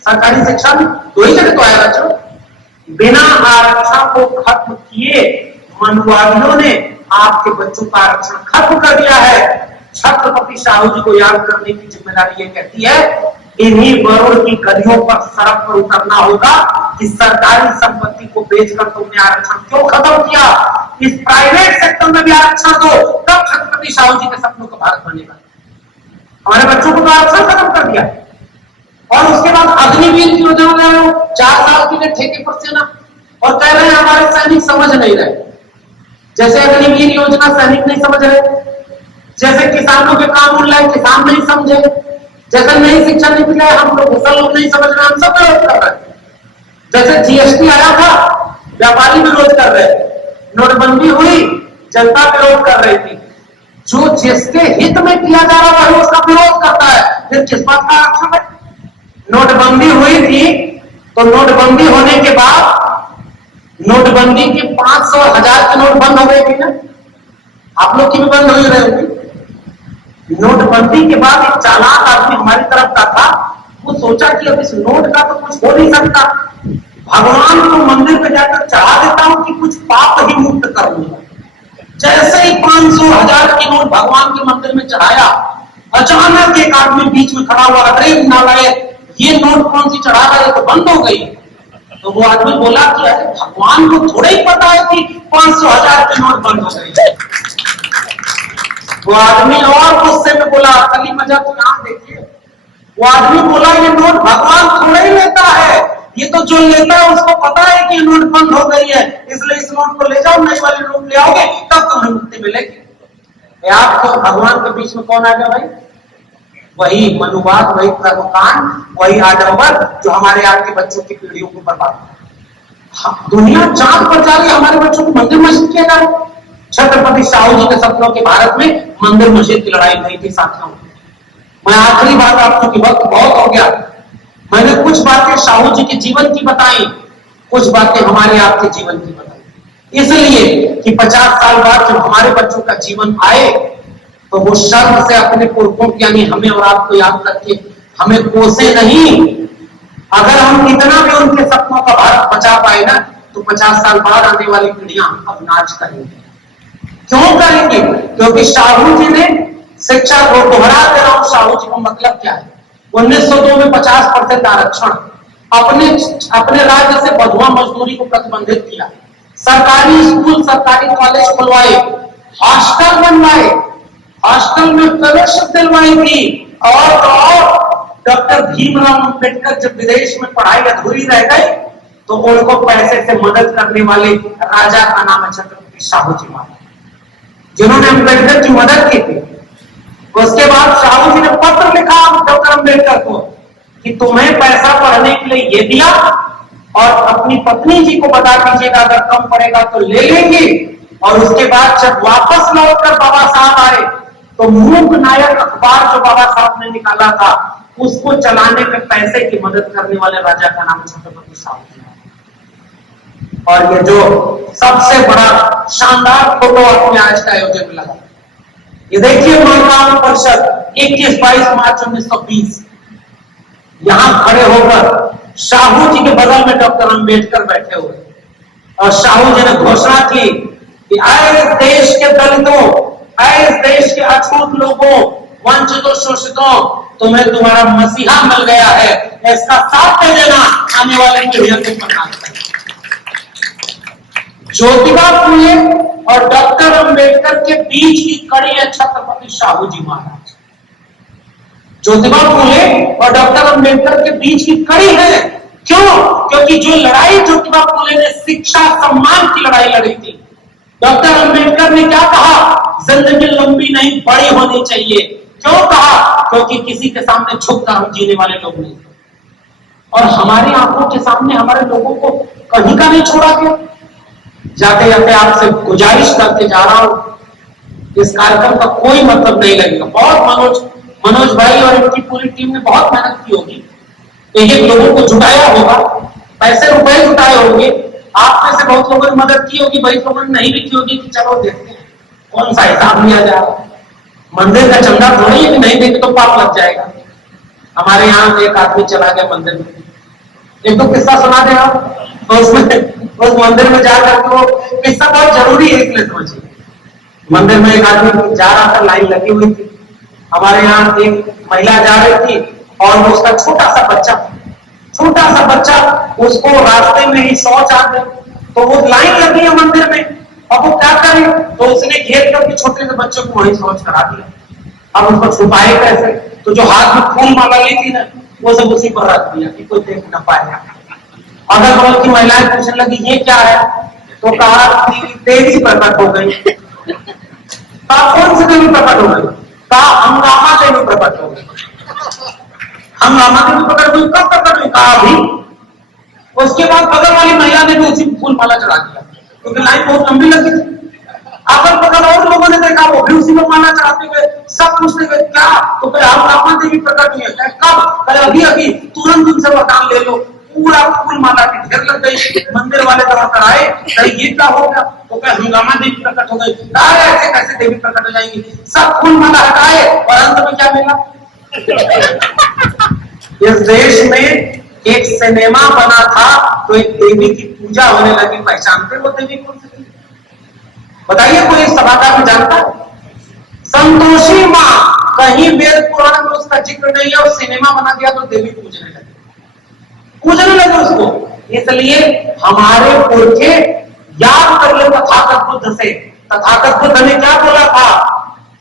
सरकारी शिक्षा में, 2 ही जगह तो है आरक्षण। बिना आरक्षण को खत्म किए मनुवादियों ने आपके बच्चों का आरक्षण खत्म कर दिया है। छत्रपति साहू जी को याद करने की जिम्मेदारी ये कहती है, इन्हीं वरुण की गलियों पर, सड़क पर उतरना होगा कि सरकारी संपत्ति को बेचकर तुमने आरक्षण क्यों खत्म किया? इस प्राइवेट सेक्टर में भी आरक्षण दो, तब छत्रपति साहू जी के सपनों का भारत बनेगा। हमारे बच्चों को तो आरक्षण खत्म कर दिया, और उसके बाद अग्निवीर की योजना ले रहे हो, 4 साल के लिए ठेके पर सेना, और कह रहे हैं हमारे सैनिक समझ नहीं रहे। जैसे अग्निवीर योजना सैनिक नहीं समझ रहे, जैसे किसानों के कानून लाए किसान नहीं समझे, जैसे नई शिक्षा नीति लाए हम लोग लोग नहीं समझ रहे, हम सब विरोध कर रहे हैं। जैसे जीएसटी आया था, व्यापारी विरोध कर रहे, नोटबंदी हुई, जनता विरोध कर रही थी। जो जिसके हित में किया जा रहा है उसका विरोध करता है, फिर किस बात का आरक्षण है? नोटबंदी हुई थी, तो नोटबंदी होने के बाद नोटबंदी के 500 1000 के नोट बंद हो गए थे ना? आप लोग की भी बंद हो रहे होंगे। नोटबंदी के बाद एक चालाक आदमी हमारी तरफ का था, वो सोचा कि अब इस नोट का तो कुछ हो नहीं सकता, भगवान को मंदिर में जाकर चढ़ा देता हूं कि कुछ पाप ही मुक्त कर लूंगा। जैसे ही 500 1000 के नोट भगवान के मंदिर में चढ़ाया, अचानक एक आदमी बीच में खड़ा हुआ, अरे नालायक, ये नोट कौन सी चढ़ा रहा है, तो बंद हो गई। तो वो आदमी बोला कि अरे भगवान को थोड़ा ही पता है कि 500 1000 के नोट बंद हो गई। वो आदमी और गुस्से में बोला, असली मजा तो यहां देखिए, वो आदमी बोला ये नोट भगवान थोड़ा ही लेता है, ये तो जो लेता है उसको पता है कि नोट बंद हो गई है, इसलिए इस नोट को ले जाओ, नई वाली नोट ले आओगे तब तुम्हें मुक्ति मिलेगी। आपको भगवान के बीच में कौन आ गया भाई? वही मनुवाद, वही कर्मकांड, वही आडंबर जो हमारे आपके बच्चों की पीढ़ियों को बर्बाद कर। दुनिया चांद पर जा रही है, हमारे बच्चों को मंदिर मस्जिद किया जा रहा है। छत्रपति साहू जी के सपनों के भारत में मंदिर मस्जिद की लड़ाई नहीं थी साथियों। मैं आखिरी बात, आपको की वक्त बहुत हो गया, मैंने कुछ बातें साहू जी के जीवन की बताई, कुछ बातें हमारे आपके जीवन की बताई, इसलिए कि 50 साल बाद जब हमारे बच्चों का जीवन आए तो वो शर्म से अपने पुरखों की, यानी हमें और आपको याद करके हमें कोसे नहीं। अगर हम इतना भी उनके सपनों का भारत बचा पाए ना, तो 50 साल बाद आने वाली पीढ़ियां अब नाच करेंगे। क्यों करेंगे? क्योंकि साहू जी ने शिक्षा को, दोहरा दे रहा हूं, साहू जी का मतलब क्या है? 1902 में 50% आरक्षण, अपने राज्य से बंधुआ मजदूरी को प्रतिबंधित किया, सरकारी स्कूल, सरकारी कॉलेज खुलवाए, हॉस्टल बनवाए, हॉस्टल में प्रवेश दिलवाई थी, और डॉक्टर भीमराव अंबेडकर जब विदेश में पढ़ाई अधूरी रह गई तो उनको पैसे से मदद करने वाले राजा का नाम है छत्रपति साहू जी महाराज, जिन्होंने अंबेडकर की मदद की थी। उसके बाद साहू जी ने पत्र लिखा डॉक्टर अंबेडकर को कि तुम्हें पैसा पढ़ने के लिए ये दिया, और अपनी पत्नी जी को बता दीजिएगा, अगर कम पड़ेगा तो ले लेंगे। और उसके बाद जब वापस लौटकर बाबा साहब आए तो मूक नायक अखबार जो बाबा साहब ने निकाला था उसको चलाने में पैसे की मदद करने वाले राजा का नाम छत्रपति साहू जी। और ये जो सबसे बड़ा शानदार फोटो आपने आज का आयोजन में लगा, ये देखिए महाकाल परिषद 21-22 मार्च 1920, यहां खड़े होकर साहू जी के बगल में डॉक्टर अंबेडकर बैठे हुए और साहू जी ने घोषणा की कि आए देश के दलितों, आए देश के अछूत लोगों, वंचितों, शोषितों, तुम्हें तुम्हारा मसीहा मिल गया है, इसका साथ दे देना आने वाले पीढ़ियों के प्रधान। ज्योतिबा फुले और डॉक्टर अंबेडकर के बीच की कड़ी है छत्रपति साहू जी महाराज। ज्योतिबा फुले और डॉक्टर अंबेडकर के बीच की कड़ी है, क्यों? क्योंकि जो लड़ाई ज्योतिबा फुले ने शिक्षा सम्मान की लड़ाई लड़ी थी, डॉक्टर अंबेडकर ने क्या कहा? जिंदगी लंबी नहीं बड़ी होनी चाहिए। क्यों कहा? क्योंकि किसी के सामने झुककर हम जीने वाले लोग नहीं, और हमारी आंखों के सामने हमारे लोगों को कहीं का नहीं छोड़ा गया। जाते जाते आपसे गुजारिश करके जा रहा हूं, इस कार्यक्रम का कोई मतलब नहीं लगेगा। बहुत मनोज भाई और इनकी पूरी टीम ने बहुत मेहनत की होगी, एक एक लोगों को जुटाया होगा, पैसे रुपए जुटाए होंगे, आप में से बहुत लोगों ने मदद की होगी, भाई लोगों ने नहीं भी की होगी कि चलो देखते हैं कौन सा हिसाब लिया जा रहा है। मंदिर का चंदा थोड़ी है कि नहीं देंगे तो पाप लग जाएगा। हमारे यहाँ एक आदमी चला गया मंदिर में, एक तो किस्सा सुना दे आप, तो उसमें उस मंदिर में जाकर तो किस्सा बहुत जरूरी है, इसलिए समझिए। मंदिर में एक आदमी जा रहा था, लाइन लगी हुई थी, हमारे यहाँ एक महिला जा रही थी और उसका छोटा सा बच्चा उसको रास्ते में ही शौच आ गया, तो वो लाइन लगी है मंदिर में, अब वो क्या करे? तो उसने घेर करके छोटे से बच्चे को वहीं शौच करा दिया। अब उसको छुपाए कैसे? तो जो हाथ में फूल माला ली थी ना, वो सब उसी पर रख दिया कि कोई देख न पाए। अगल बगल की महिलाएं पूछने लगी ये क्या है? तो कहा देवी प्रकट हो गई। कहा कौन सी देवी प्रकट हो गई? कहा हंगामा देवी प्रकट हो गई। हंगामा देवी प्रकट हुई, कब प्रकट हुई? कहा अभी। उसके बाद बगल वाली महिला ने भी उसी फूल माला चढ़ा दिया, क्योंकि लाइन बहुत लंबी लगी थी। अगल बगल और लोगों ने देखा, वो भी उसी में माला चढ़ाते गए, सब पूछते गए क्या? तो हंगामा देवी प्रकट हुई है। कब? अभी अभी, तुरंत उनसे वरदान ले लो। पूरा फूल माला की ढेर लग गई। मंदिर वाले दौड़कर आए, ये क्या हो गया? तो क्या हंगामा देवी प्रकट हो गई? ऐसे कैसे देवी प्रकट हो जाएंगी? सब फूल माला हटाए और अंत में क्या मिला? इस देश में एक सिनेमा बना था तो एक देवी की पूजा होने लगी। पहचानते वो देवी कौन सी थी? बताइए, कोई सभागार में जानता है? संतोषी मां। कहीं वेद पुराण में उसका जिक्र नहीं है और सिनेमा बना दिया तो देवी पूजने लगे उसको। इसलिए हमारे पुरखे याद करिए तथागत बुद्ध से। तथागत बुद्ध ने क्या बोला था?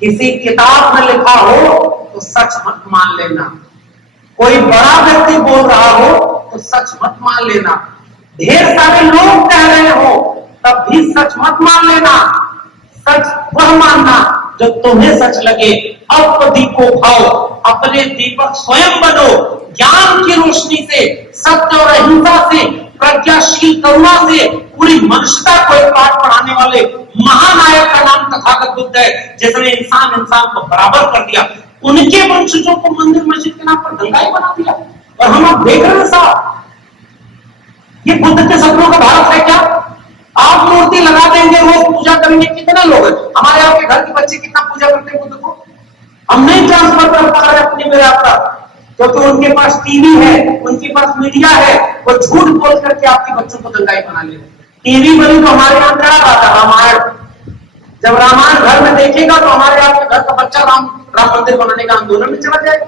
किसी किताब में लिखा हो तो सच मत मान लेना, कोई बड़ा व्यक्ति बोल रहा हो तो सच मत मान लेना, ढेर सारे लोग कह रहे हो तब भी सच मत मान लेना, सच वह मानना जो तुम्हें सच लगे। अब दीपो भाव, अपने दीपक स्वयं बनो। ज्ञान की रोशनी से, सत्य और अहिंसा से, प्रज्ञाशील करुणा से पूरी मनुष्यता को एक पाठ पढ़ाने वाले महानायक का नाम तथागत बुद्ध है, जिसने इंसान को बराबर कर दिया। उनके वंशजों को मंदिर मस्जिद के नाम पर दंगाई बना दिया। और हम आप देख रहे हैं साहब, ये बुद्ध के सपनों का भारत है क्या? आप मूर्ति लगा देंगे, रोज पूजा करेंगे, कितने लोग हैं? हमारे आपके घर के बच्चे कितना पूजा करते हैं बुद्ध को? हम नहीं ट्रांसफर कर पा रहे अपने मेरे आपका, क्योंकि उनके पास टीवी है, उनके पास मीडिया है, वो झूठ बोल करके आपके बच्चों को दंगाई बना ले। टीवी बनी तो हमारे यहाँ क्या आता? रामायण। जब रामायण घर में देखेगा तो हमारे आपके घर का बच्चा राम मंदिर बनाने का आंदोलन में चला जाएगा।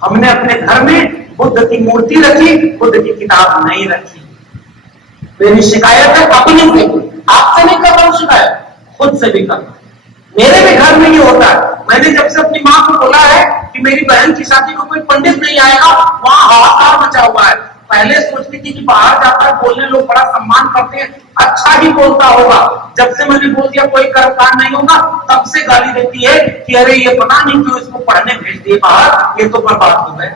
हमने अपने घर में बुद्ध की मूर्ति रखी, बुद्ध की किताब नहीं रखी। मेरी शिकायत है अपने से, आपसे नहीं कर रहा हूं शिकायत, खुद से भी कर रहा हूं। मेरे भी घर में ये होता है। मैंने जब से अपनी मां को बोला है कि मेरी बहन की शादी में कोई पंडित नहीं आएगा, वहां हाहाकार मचा हुआ है। पहले सोचती थी कि बाहर जाता है बोलने, लोग बड़ा सम्मान करते हैं, अच्छा ही बोलता होगा। जब से मैंने बोल दिया कोई कर्मकांड नहीं होगा, तब से गाली देती है कि अरे ये पता नहीं क्यों इसको पढ़ने भेज दिए बाहर, ये तो बर्बाद हो गए।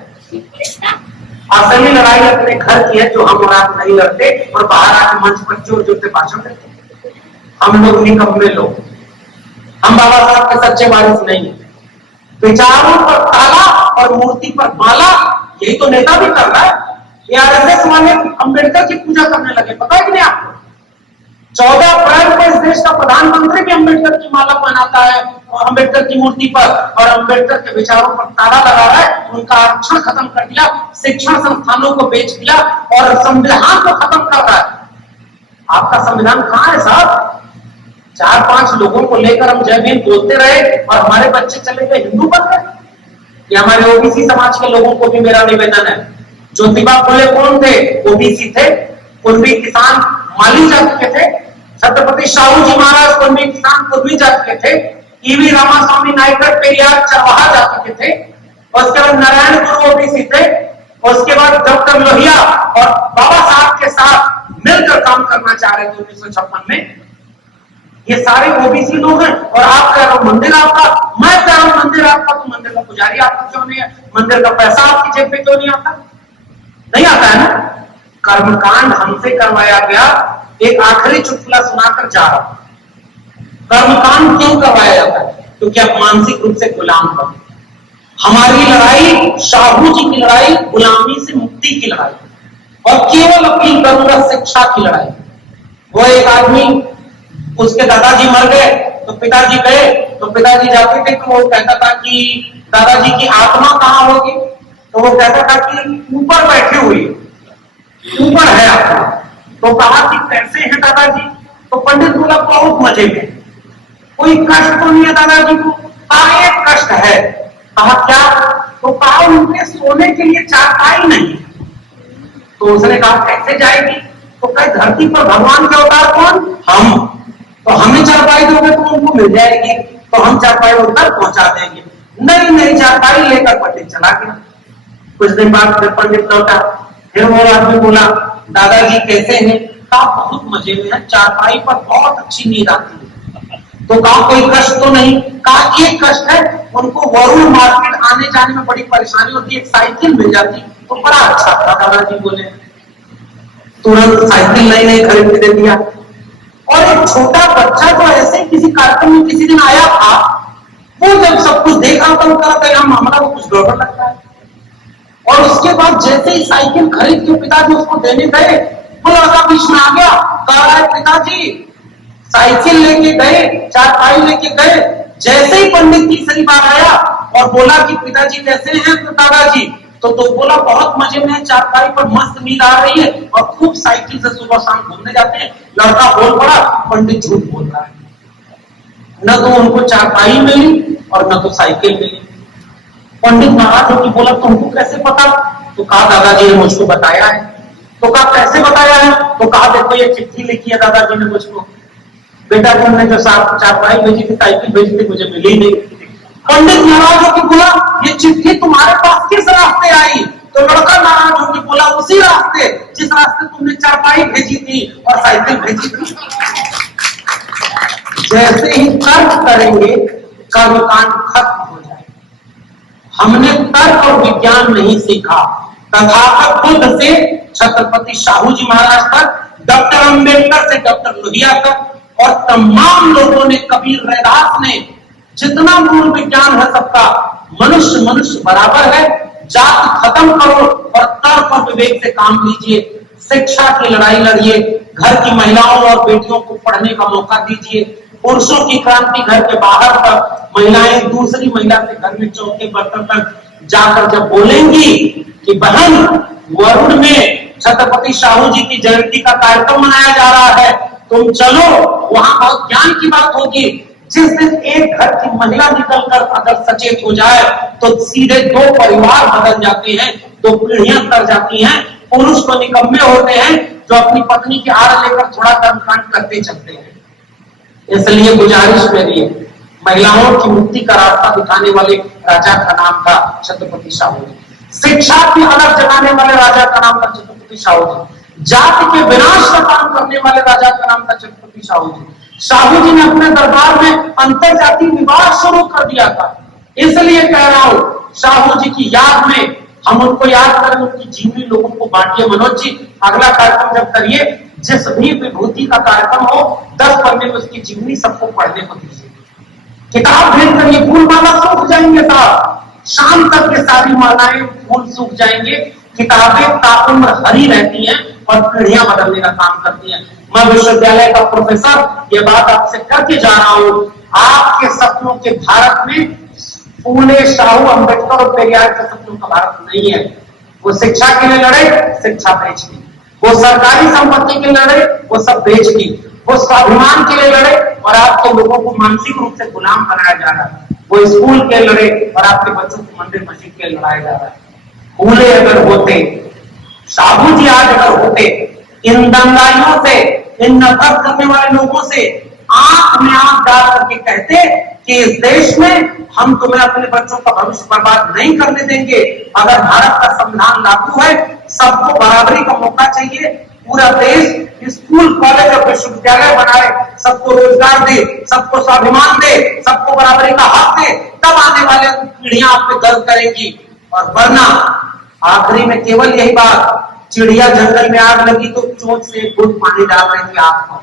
असली लड़ाई अपने घर की है, जो हम और आप नहीं लड़ते और बाहर आके मंच पर जोर जोर से भाषण देते। हम लोग निकम्मे लोग, हम बाबा साहब के सच्चे वारिस नहीं। विचारों पर ताला और मूर्ति पर माला, यही तो नेता भी कर रहा है। ये आरएसएस वाले अंबेडकर की पूजा करने लगे, पता है कि नहीं आपको? 14 अप्रैल को इस देश का प्रधानमंत्री भी अंबेडकर की माला पहनाता है और अंबेडकर की मूर्ति पर, और अंबेडकर के विचारों पर ताला लगा रहा है। उनका आरक्षण खत्म कर दिया, शिक्षण संस्थानों को बेच दिया और संविधान को खत्म कर रहा है। आपका संविधान कहां है साहब? 4-5 लोगों को लेकर हम जय भीम बोलते रहे और हमारे बच्चे चले गए हिंदू बन गए। ये हमारे ओबीसी समाज के लोगों को भी मेरा निवेदन है। ज्योतिबा फुले कौन थे? ओबीसी थे, कुर्मी किसान माली जाति के थे। छत्रपति शाहू जी महाराज कुर्मी किसान कुर्मी जाति के थे। ईवी रामास्वामी नायकर पेरियार चरवाहा जाति के थे। उसके बाद नारायण गुरु ओबीसी थे। उसके बाद डॉक्टर लोहिया और बाबा साहब के साथ मिलकर काम करना चाह रहे थे 1956 में। ये सारे ओबीसी लोग हैं। और आप कह रहे हो मंदिर आपका, मैं कह रहा हूं मंदिर आपका, तो मंदिर का पुजारी आपका क्यों नहीं है? मंदिर का पैसा आपकी जेब में क्यों नहीं आता? नहीं आता है ना? कर्मकांड हमसे करवाया गया। एक आखिरी चुटकुला सुनाकर जा रहा हूं। कर्मकांड क्यों करवाया जाता है? क्योंकि आप मानसिक रूप से गुलाम बने। हमारी लड़ाई, शाहू जी की लड़ाई, गुलामी से मुक्ति की लड़ाई, और केवल अपील करूंगा शिक्षा की लड़ाई। वो एक आदमी, उसके दादाजी मर गए तो पिताजी गए, तो पिताजी जाते थे तो वो कहता था कि दादाजी की आत्मा कहां होगी? तो वो कहता था कि ऊपर बैठी हुई, ऊपर है आत्मा। तो कहा कि कैसे है दादाजी? तो पंडित बोला बहुत मजे में, कोई कष्ट तो नहीं है दादाजी को? कहा एक कष्ट है। कहा क्या? तो कहा उनके सोने के लिए चारपाई नहीं। तो उसने कहा कैसे जाएगी? तो कहे धरती पर भगवान के अवतार कौन? हम। तो हमें चारपाई दोगे तो उनको मिल जाएगी, तो हम चारपाई उधर पहुंचा देंगे। नहीं नहीं, चारपाई लेकर पंडित चला गया। कुछ दिन बाद फिर पंडित लौटा, फिर वो आदमी बोला दादाजी कैसे हैं? कहा बहुत मजे में है, चारपाई पर बहुत अच्छी नींद आती है। तो कहा कोई कष्ट तो नहीं? कहा एक कष्ट है, उनको वरुण मार्केट आने जाने में बड़ी परेशानी होती है, एक साइकिल मिल जाती तो बड़ा अच्छा था। दादाजी बोले, तुरंत साइकिल नई नई खरीद के दे दिया। और एक छोटा बच्चा जो ऐसे किसी कार्यक्रम में किसी दिन आया था, वो जब सब कुछ देखा तो कहता है मामला को कुछ गड़बड़ लगता है। और उसके बाद जैसे ही साइकिल खरीद के पिताजी उसको देने गए, वो लड़का बीच में आ गया, कह रहा है पिताजी साइकिल लेके गए, चारपाई लेके गए। जैसे ही पंडित तीसरी बार आया और बोला कि पिताजी कैसे हैं? तो दादाजी तो बोला बहुत मजे में, चारपाई पर मस्त नींद आ रही है और खूब साइकिल से सुबह शाम घूमने जाते हैं। लड़का बोल पड़ा, पंडित झूठ बोल रहा है, न तो उनको चारपाई मिली और न तो साइकिल मिली। पंडित नाराज होकर बोला तुमको कैसे पता? तो कहा दादाजी ने मुझको बताया है। तो कहा कैसे बताया है? तो कहा देखो ये चिट्ठी लिखी है दादाजी ने मुझको, बेटा तुमने जो चारपाई भेजी थी, साइकिल भेजी थी, मुझे मिली नहीं। पंडित नाराज होकर बोला ये चिट्ठी तुम्हारे पास किस रास्ते आई? तो लड़का नाराज होकर बोला उसी रास्ते जिस रास्ते तुमने चारपाई भेजी थी और साइकिल भेजी थी। जैसे ही तर्क करेंगे कर्मकांड खत्म हो जाए। हमने तर्क और विज्ञान नहीं सीखा। तथागत बुद्ध से छत्रपति शाहू जी महाराज तक, डॉक्टर अंबेडकर से डॉक्टर लोहिया तक, और तमाम लोगों ने, कबीर रैदास ने, जितना मूल विज्ञान है सबका, मनुष्य मनुष्य बराबर है, जाति खत्म करो और तर्क और विवेक से काम लीजिए। शिक्षा की लड़ाई लड़िए, घर की महिलाओं और बेटियों को पढ़ने का मौका दीजिए। पुरुषों की क्रांति घर के बाहर पर, महिलाएं दूसरी महिला से घर में चौके बर्तन तक जाकर जब बोलेंगी कि बहन वरुण में छत्रपति शाहू जी की जयंती का कार्यक्रम मनाया जा रहा है, तुम चलो, वहां बहुत ज्ञान की बात होगी। जिस दिन एक घर की महिला निकलकर अगर सचेत हो जाए तो सीधे 2 परिवार बदल जाते हैं, 2 पीढ़ियां कर जाती हैं। पुरुष तो निकम्मे होते हैं जो अपनी पत्नी की आड़ लेकर थोड़ा कर्मकांड करते चलते हैं। इसलिए गुजारिश मेरी है, महिलाओं की मुक्ति का रास्ता दिखाने वाले राजा का नाम था छत्रपति शाहू जी। शिक्षा की अलग जगाने वाले राजा का नाम था छत्रपति शाहू जी। जाति के विनाश का काम करने वाले राजा का नाम था छत्रपति शाहू जी। शाहू जी ने अपने दरबार में अंतरजातीय विवाह शुरू कर दिया था। इसलिए कह रहा हूं, शाहू जी की याद में हम उनको याद करें, उनकी जीवनी लोगों को बांटिए। मनोज जी, अगला कार्यक्रम जब करिए, जिस भी विभूति का कार्यक्रम हो, 10 पन्ने में उसकी जीवनी सबको पढ़ने को दीजिए। किताब भेज करिए, फूल माला सूख जाएंगे साहब, शाम तक ये सारी मालाएं फूल सूख जाएंगे। किताबें ताउम्र हरी रहती हैं और पीढ़ियां बदलने का काम करती हैं। मैं विश्वविद्यालय का प्रोफेसर ये बात आपसे करके जा रहा हूं, आपके सपनों के भारत में फूले, शाहू, अंबेडकर और पेरियार के सपनों का भारत नहीं है। वो शिक्षा के लिए लड़े, शिक्षा बेच दी। वो सरकारी संपत्ति के लिए लड़े, वो सब बेच दी। वो स्वाभिमान के लिए लड़े और आपके लोगों को मानसिक रूप से गुलाम बनाया जा रहा है। वो स्कूल के लड़े और आपके बच्चों को मंदिर मस्जिद के लड़ाया जा रहा है। फूले अगर होते, साहू जी आज अगर होते, इन दंगाइयों से, इन नफरत करने वाले लोगों से आंख में आंख डाल करके कहते कि इस देश में हम तुम्हें अपने बच्चों का भविष्य बर्बाद नहीं करने देंगे। अगर भारत का संविधान लागू है, सबको बराबरी का मौका चाहिए, पूरा देश स्कूल, कॉलेज और विश्वविद्यालय बनाए, सबको रोजगार दे, सबको स्वाभिमान दे, सबको बराबरी का हक दे, तब आने वाले पीढ़ियां आप पे गर्व करेंगी। और वरना आखिरी में केवल यही बात, चिड़िया जंगल में आग लगी तो चोंच से एक घूंट पानी डाल रही थी आग पर,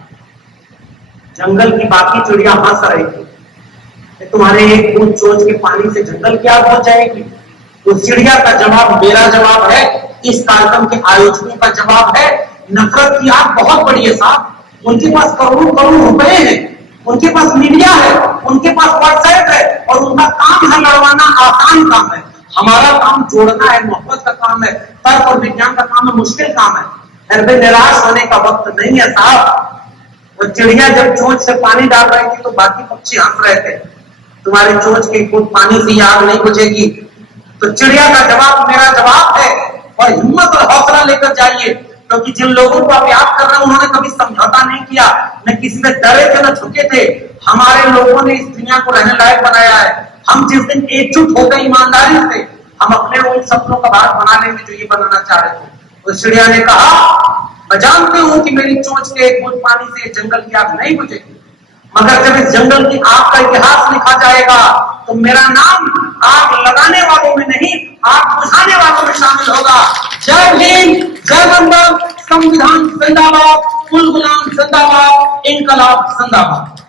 जंगल की बाकी चिड़िया हंस रही थी, तुम्हारे एक बूंद चोंच के पानी से जंगल की आग हो जाएगी। तो चिड़िया का जवाब मेरा जवाब है, इस कार्यक्रम के आयोजकों का जवाब है, नफरत की आग बहुत बड़ी है साहब। उनके पास करोड़ों करोड़ रुपए हैं, उनके पास मीडिया है, उनके पास व्हाट्सएप है और उनका काम है लड़वाना, आसान काम है। हमारा काम जोड़ना है, मोहब्बत का काम है, तर्क और विज्ञान का काम है, मुश्किल काम है। फिर निराश होने का वक्त नहीं है साहब। वो चिड़िया जब चोंच से पानी डाल रही थी तो बाकी पक्षी हंस रहे थे, तुम्हारे चोंच के खूब पानी से आग नहीं बुझेगी। तो चिड़िया का जवाब मेरा जवाब है, और हिम्मत और हौसला लेकर जाइए, क्योंकि जिन लोगों को आप याद कर रहे हैं उन्होंने कभी समझौता नहीं किया, न किसी में डरे थे न झुके थे। हमारे लोगों ने इस दुनिया को रहने लायक बनाया है। हम जिस दिन एकजुट हो गए ईमानदारी से, हम अपने उन सपनों का भारत बना लेंगे जो ये बनाना चाह रहे थे। उस चिड़िया ने कहा, मैं जानती हूं कि मेरी चोंच के एक बूंद पानी से जंगल की आग नहीं बुझेगी, मगर जब इस जंगल की आग का इतिहास लिखा जाएगा तो मेरा नाम आग लगाने वालों में नहीं, आग बुझाने वालों में शामिल होगा। जय भीम, जय वंदे, संविधान जिंदाबाद, कुल गुलाम जिंदाबाद, इनकलाब जिंदाबाद।